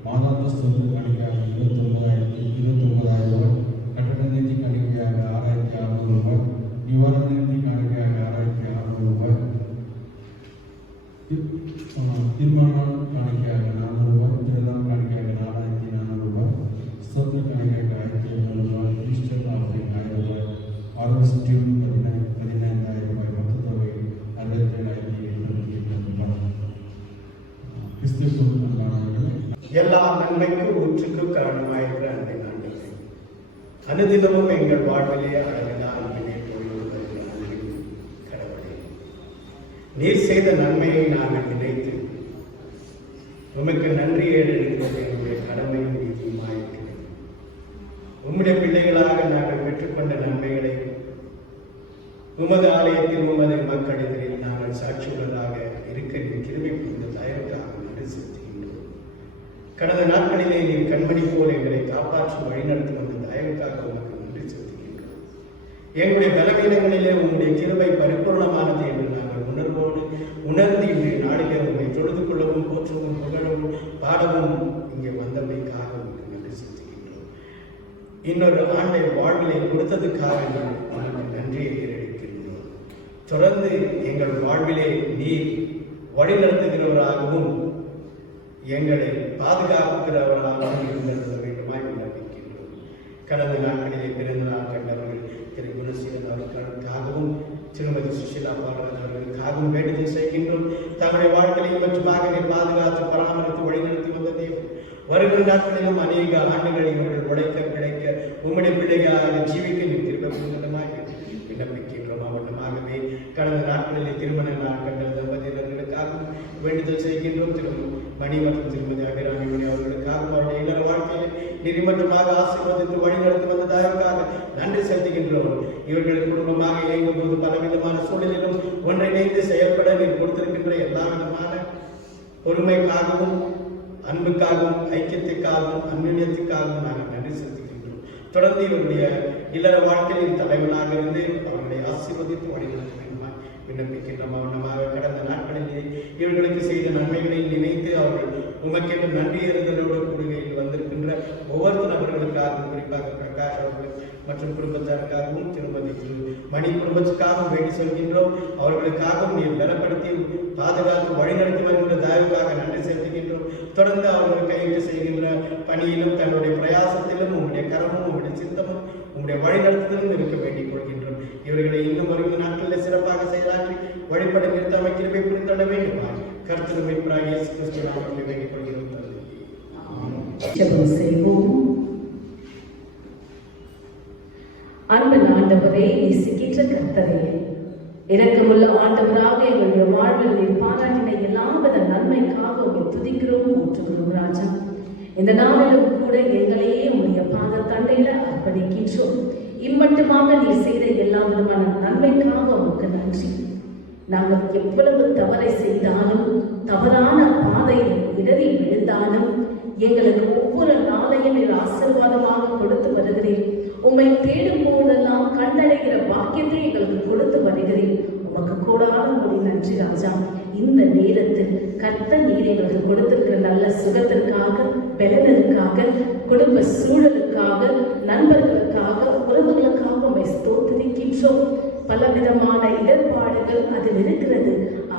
மாதாந்த சொத்து காணிக்கையாக 29,000 ரூபாய், கட்டட நிதி காணிக்கையாக 6,600 ரூபாய், நிவாரண நிதி காணிக்கையாக 6,600 ரூபாய், திருமண காணிக்கையாக 400 ரூபாய், திருநாள் காணிக்கையாக 4,400 ரூபாய், சொத்து காணிக்கையாக 1,700 ரூபாய், ஈஸ்டர் ஆஃபரிங் 1000 ரூபாய், ஆர்வஸ் டியூன் 15,000 ரூபாய், மொத்த தொகை 67,800 ரூபாய். கிறிஸ்துவுக்குள் எல்லா நன்மைக்கும் ஊற்றுக்கு காரணமாயிருக்கிற அன்பை ஆண்டவரே, அனுதினமும் எங்கள் வாழ்விலே அழகினால் கடவுளே, நீர் செய்த நன்மையை நாங்கள் நினைத்து உமக்கு நன்றி ஏறெடுப்பது எங்களுடைய கடமையும் நீதியுமாயிருக்கிறது. உம்முடைய பிள்ளைகளாக நாங்கள் பெற்றுக்கொண்ட நன்மைகளை உமது ஆலயத்தில் உமது மக்களிடையில் நாங்கள் சாட்சியுள்ளதாக இருக்க நீ கிருபை புரிந்த தயவுக்காக நன்றி செலுத்துகின்றோம். கடந்த நாட்களிலே நீ கண்மணி போல் எங்களை காப்பாற்றி வழிநடத்தி வந்த தயவுக்காக உமக்கு நன்றி செலுத்துகின்றோம். எங்களுடைய பலவீனங்களிலே உங்களுடைய கிருபை பரிபூர்ணமானது என்று நாங்கள் உணர்வோடு உணர்ந்து இன்றைய நாளிலே உண்மை தொழுது கொள்ளவும் போற்றவும் புகழவும் பாடவும் இங்கே வந்தமைக்காக உங்களுக்கு நன்றி செலுத்துகின்றோம். இன்னொரு ஆண்டை வாழ்விலை கொடுத்ததுக்காக உங்களுக்கு நன்றியை ஏறெடுக்கின்றோம். தொடர்ந்து எங்கள் வாழ்விலே நீர் வழி நடத்துகிறவராகவும் எங்களை பாதுகாக்கிறவராகவும் இருந்திருக்க வேண்டுமாய் விண்ணப்பிக்கின்றோம். கடந்த நாட்களிலே பிறந்த நாள் கண்டவர்கள் திரு குணசீலன் அவர்களுக்காகவும் திருமதி சுஷீலா பாரதன் அவர்களுக்காகவும் வேண்டுதல் செய்கின்றோம். தங்களுடைய வாழ்க்கையை மற்றுமாக நீர் பாதுகாத்து பராமரித்து வழிநடத்தி வந்த தேவன் வருகிற நாட்களிலும் அநேக ஆண்டுகள் இவர்கள் உழைக்க கிடைக்க உம்முடைய பிள்ளைகளாக ஜீவிக்க நீர் திரும்ப புனிதமாய் விண்ணப்பிக்கின்றோம். அவனமாகவே கடந்த நாட்களிலே திருமண நாள் கண்ட தம்பதியினர்களுக்காகவும் வேண்டுதல் செய்கின்றோம். மணி மற்றும் திருமதி அபிராமி அவர்களுக்காகவும் அவருடைய இல்லற வாழ்க்கையில் நிரிமற்றமாக ஆசீர்வதித்து வழிநடத்தி வந்ததற்காக நன்றி செலுத்துகின்றோம். இவர்கள் குடும்பமாக இயங்கும் போது பலவிதமான சூழலிலும் ஒன்றிணைந்து செயல்பட நீர் கொடுத்திருக்கின்ற எல்லா விதமான பொறுமைக்காகவும் அன்புக்காகவும் ஐக்கியத்துக்காகவும் அந்நியத்துக்காகவும் நாங்கள் நன்றி செலுத்துகின்றோம். தொடர்ந்து இவருடைய இல்லற வாழ்க்கையின் தலைவனாக இருந்து அவர்களை ஆசீர்வதித்து வழிநடத்த வேண்டுமா விண்ணப்பிக்கின்றோம். அவனமாக கடந்த நாட்களிலே இவர்களுக்கு செய்த நன்மைகளை நினைத்து அவர்கள் உமக்கென்று நன்றி இருந்ததோடு கூடுகையில் வந்திருக்கின்ற ஒவ்வொரு நபர்களுக்காகவும் குறிப்பாக பிரகாஷ் அவர்கள் மற்றும் குடும்பத்தாருக்காகவும் திருமதி மணி குடும்பத்துக்காகவும் வேண்டி சொல்கின்றோம். அவர்களுக்காகவும் நீர் பலப்படுத்தி பாதுகாத்து வழிநடத்தி வருகின்ற தயவுக்காக நன்றி செலுத்துகின்றோம். தொடர்ந்து அவர்கள் கையிட்டு செய்கின்ற பணியிலும் தன்னுடைய பிரயாசத்திலும் உங்களுடைய கரமும் உங்களுடைய சித்தமும் உங்களுடைய வழிநடத்துதலும் இருக்க வேண்டிக் கொள்கின்றோம். இவர்களை இன்னும் வருகிற நாட்களில் சிறப்பாக செயலாற்றி வழிபட நிறுத்த கிருபை புரிந்துள்ள வேண்டுமா கர்த்தர் மீட்பராகிய இயேசு கிறிஸ்து நாமத்திலே வேண்டிக் கொள்கிறோம். அன்பின் ஆண்டவரே, நேசிக்கின்ற கர்த்தரே, இரக்கமுள்ள ஆண்டவராக எங்களுடைய வாழ்வில் நீர் பாராட்டின எல்லாவித நன்மைக்காக உங்களை துதிக்கிறோம் போற்றுகிறோம் ராஜா. இந்த நாளிலும் கூட எங்களையே உடைய பாத தண்டையில அர்ப்பணிக்கின்றோம். இம்மட்டுமாக நீர் செய்த எல்லா விதமான நன்மைக்காக உமக்கு நன்றி. நாங்கள் எவ்வளவு தவறை செய்தாலும் தவறான பாதையில் இடறி விழுந்தாலும் எங்களுக்கு ஒவ்வொரு நாளையும் நீர் ஆசீர்வாதமாக கொடுத்து வருகிறேன். உம்மை தேடும் போதெல்லாம் கண்டடைகிற பாக்கியத்தை எங்களுக்கு கொடுத்து வருகிறேன். உமக்கு கூடாத ஒரு நன்றி ராஜா. இந்த நேரத்தில் கர்த்தர் நீர் எங்களுக்கு கொடுத்திருக்கிற நல்ல சுகத்திற்காக, பலனுக்காக, குடும்ப சூழலுக்காக, நண்பர்களுக்காக, உறவுகளுக்காக உம்மை ஸ்தோத்திரிக்கின்றோம். பலவிதமான இடர்பாடுகள் அதில் இருக்கிறது.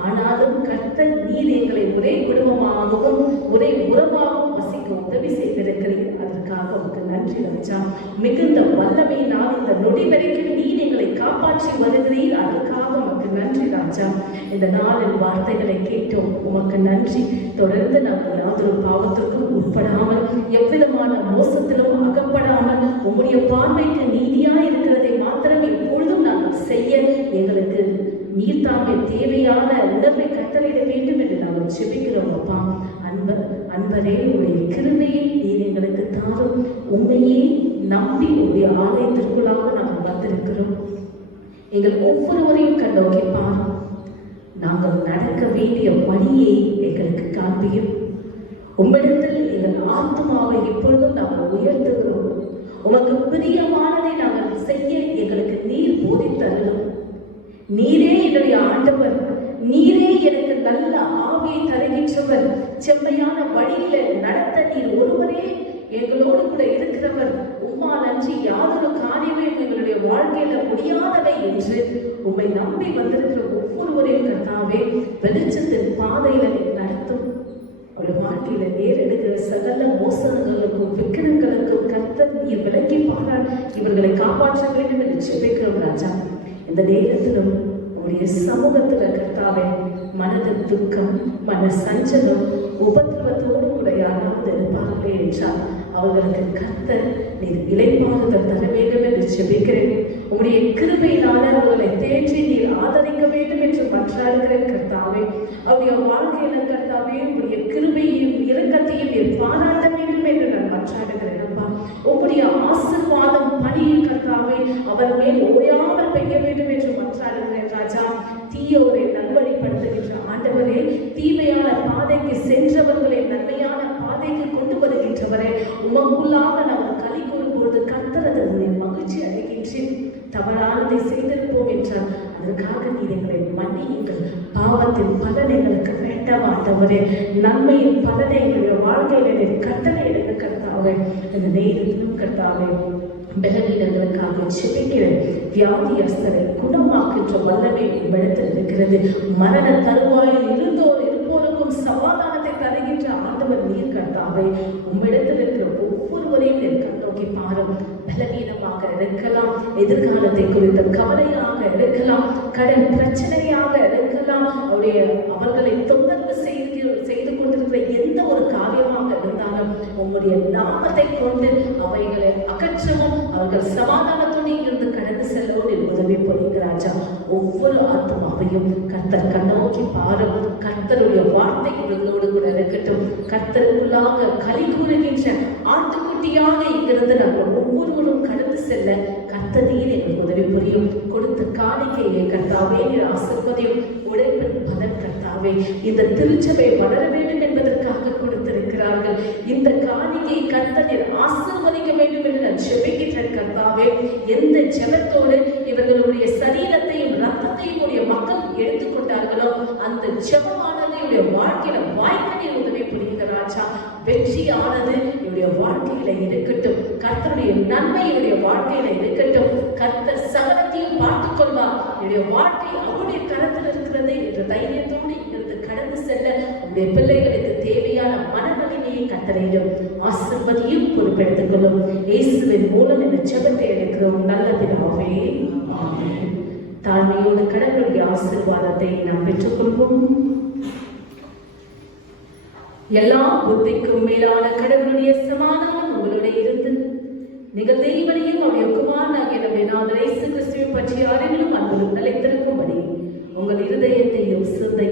ஆனாலும் கர்த்தர் நீர் எங்களை ஒரே குடும்பமாகவும் ஒரே உறவாகவும் வசிக்க உதவி செய்திருக்கிறீர். அதற்காக உனக்கு நன்றி ராஜா. மிகுந்த வல்லமையினால் இந்த நொடி வரைக்கும் நீர் எங்களை காப்பாற்றி வருகிறீர். அதற்காக உனக்கு நன்றி ராஜா. இந்த நாளின் வார்த்தைகளை கேட்டோம், உமக்கு நன்றி. தொடர்ந்து நாங்கள் யாதொரு பாவத்திற்கும் உட்படாமல் எவ்விதமான மோசத்திலும் அகப்படாமல் உம்முடைய பார்வைக்கு நீதியாய் இருக்கிறதை மாத்திரம் எப்பொழுதும் நாங்கள் செய்ய எங்களுக்கு நீர் தாமே தேவையான உணர்வை கட்டளையிட வேண்டும் என்று நாங்கள் ஜெபிக்கிறோம் அப்பா. அன்பரே, உடைய கிருபையை நீர் எங்களுக்கு தாரும். உண்மையே நம்பி உடைய ஆலயத்திற்குள்ளாக நாங்கள் வந்திருக்கிறோம். எங்கள் ஒவ்வொருவரையும் கண்டோக்கி பார். நாங்கள் நடக்க வேண்டிய வழியை எங்களுக்கு காண்பியும். உம்மிடத்தில் எங்கள் ஆத்மாவை எப்பொழுதும் நாங்கள் உயர்த்துகிறோம். உமக்கு பிரியமானதை நாங்கள் செய்ய எங்களுக்கு நீர் போதித்தருளும். நீரே என்னுடைய ஆண்டவர், நீரே எனக்கு நல்ல ஆவியை தருகின்றவர், செம்மையான வழியில நடத்த நீர் ஒருவரே எங்களோடு கூட இருக்கிறவர். உம்மால் அன்றி யாதொரு காரியமே எங்களுடைய வாழ்க்கையில முடியாதவை என்று உம்மை நம்பி வந்திருக்கிற ஒவ்வொருவரையும் கர்த்தாவே வெளிச்சத்தின் பாதையில நடத்தும். அவருடைய வாழ்க்கையில நேரெடுக்கிற சகல மோசங்களுக்கும் விக்கிரங்களுக்கும் கர்த்தர் நீர் விலக்கி பாராள் இவர்களை காப்பாற்ற வேண்டும் என்று ஜெபிக்கிறோம் ராஜா. இந்த நேரத்திலும் உங்களுடைய சமூகத்துல கர்த்தாவே மனது துக்கம், மன சஞ்சலம், உபத்திரவத்தோடு கூட யாராவது இருப்பார்களே என்றால் அவர்களுக்கு கர்த்தர் நீர் இளைப்பாறுதல் தர வேண்டும் என்று ஜெபிக்கிறேன். உம்முடைய கிருபையினால அவர்களை தேற்றி நீர் ஆதரிக்க வேண்டும் என்று மன்றாடுகிறேன் கர்த்தாவே. அவருடைய வாழ்க்கையில கர்த்தாவே உம்முடைய கிருபையையும் இரக்கத்தையும் நீர் பாராட்ட வேண்டும் என்று நான் மன்றாடுகிறேன் அப்பா. உம்முடைய ஆசீர்வாதம் பணியை கர்த்தாவே அவர் மேல் ஓயாமல் பெய்ய வேண்டும் என்று மன்றாடுகிறேன் ராஜா. தீயோரை நல்வழிப்படுத்துகின்ற ஆண்டவரே, தீமையான பாதைக்கு சென்றவர்களை நன்மையான பாதைக்கு கொண்டு வருகின்றவரே, உமக்குள்ளாக நாங்கள் களி கூறும்பொழுது கர்த்தரது மகிழ்ச்சி அடைகின்றேன். தவறானதை செய்திருப்போம் என்றால் அதற்காக நீர் எங்களை மன்னியுங்கள். பாவத்தின் பலனை எங்களுக்கு வேண்டாம் ஆண்டவரே, நன்மையின் பலனை எங்களுடைய வாழ்க்கையில கட்டளை எடுக்க கர்த்தாவே. இந்த நேரத்திலும் கர்த்தாவே பலவீனங்களுக்காக ஜெபிக்கிறேன். வியாதியஸ்தரை குணமாக்குகின்ற வல்லமை உம்மிடத்தில் இருக்கிறது. மரண தருவாயில் இருப்போருக்கும் சமாதானத்தை தருகின்ற ஆண்டவர் நீர் கர்த்தாவே. உம்மிடத்தில் இருக்கிற ஒவ்வொருவரையும் நீர் கண்ணோக்கி பாரும். பலவீனமாக இருக்கலாம், எதிர்காலத்தை குறித்த கவலையாக இருக்கலாம், கடன் பிரச்சனையாக இருக்கலாம், அவர்களை தொந்தரவு செய்து கொண்டிருக்கிற எந்த ஒரு காரியமாக இருந்தாலும் உங்களுடைய நாமத்தை கொண்டு அவைகளை அகற்றவும் அவர்கள் சமாதானத்தோடு இருந்து கடந்து செல்லவும் உதவி புரிகிறாச்சா. ஒவ்வொரு ஆத்மாவையும் கர்த்தர் கண்ணோக்கி பாரும். கர்த்தருடைய வார்த்தை இவர்களோடு கூட இருக்கட்டும். கர்த்தருக்குள்ளாக களி கூறுகின்ற ஆட்டுக்குட்டியாக இங்கிருந்து நாங்கள் ஒவ்வொருவரும் கடந்து செல்ல கர்த்தரீர் எங்களுக்கு உதவி புரியும். கொடுத்த காணிக்கையை கர்த்தாவே நீர் ஆசீர்வதியும். உழைப்பின் பலன் கர்த்தாவே இந்த திருச்சபை வளர வேண்டும் என்பதற்காக கொடுத்திருக்கிறார்கள். இந்த காணிக்கையை கர்த்தர் நீர் ஆசீர்வதிக்க வேண்டும் என்று நான் ஜெபிக்கிறேன் கர்த்தாவே. எந்த ஜெபத்தோடு இவர்களுடைய சரீரத்தையும் ரத்தத்தையும் உடைய மக்கள் எடுத்துக்கொண்டார்களோ அந்த ஜெபமானது இவருடைய வாழ்க்கையில வாய்க்க உதவி புரிகிறாச்சா. வெற்றியானது இவருடைய வாழ்க்கையில இருக்கட்டும். கர்த்தருடைய நன்மை இவருடைய வாழ்க்கையில இருக்கட்டும். கர்த்தர் சகலத்தையும் பார்த்துக் கொள்வார். இவருடைய வாழ்க்கை அவருடைய கரத்தில் இருக்கிறது என்ற தைரியத்தோடு இங்கிருந்து கடந்து செல்ல உங்களுடைய பிள்ளைகளுக்கு தேவையான மனநலிமையை கட்டளையிடும். ஆசீர்வதியும் பொறுப்பெடுத்துக் கொள்ளும். இயேசுவின் மூலம் இந்த ஜெபத்தை எடுக்கிறோம் நல்ல பிதாவே. ஆமென். தாழ்மையோடு கடவுளுடைய ஆசீர்வாதத்தை நாம் பெற்றுக்கொள்வோம். எல்லா புத்திக்கும் மேலான கடவுளுடைய சமாதானம் உங்களுடைய இருந்து நீங்கள் தெய்வனையும் அவருடைய குமாரனாகிய நம்முடைய நாதர் இயேசு கிறிஸ்துவை பற்றிய அறிவிலும் அன்பும் நிலைத்திருக்கும்படி உங்கள் இருதயத்தையும் சிந்தை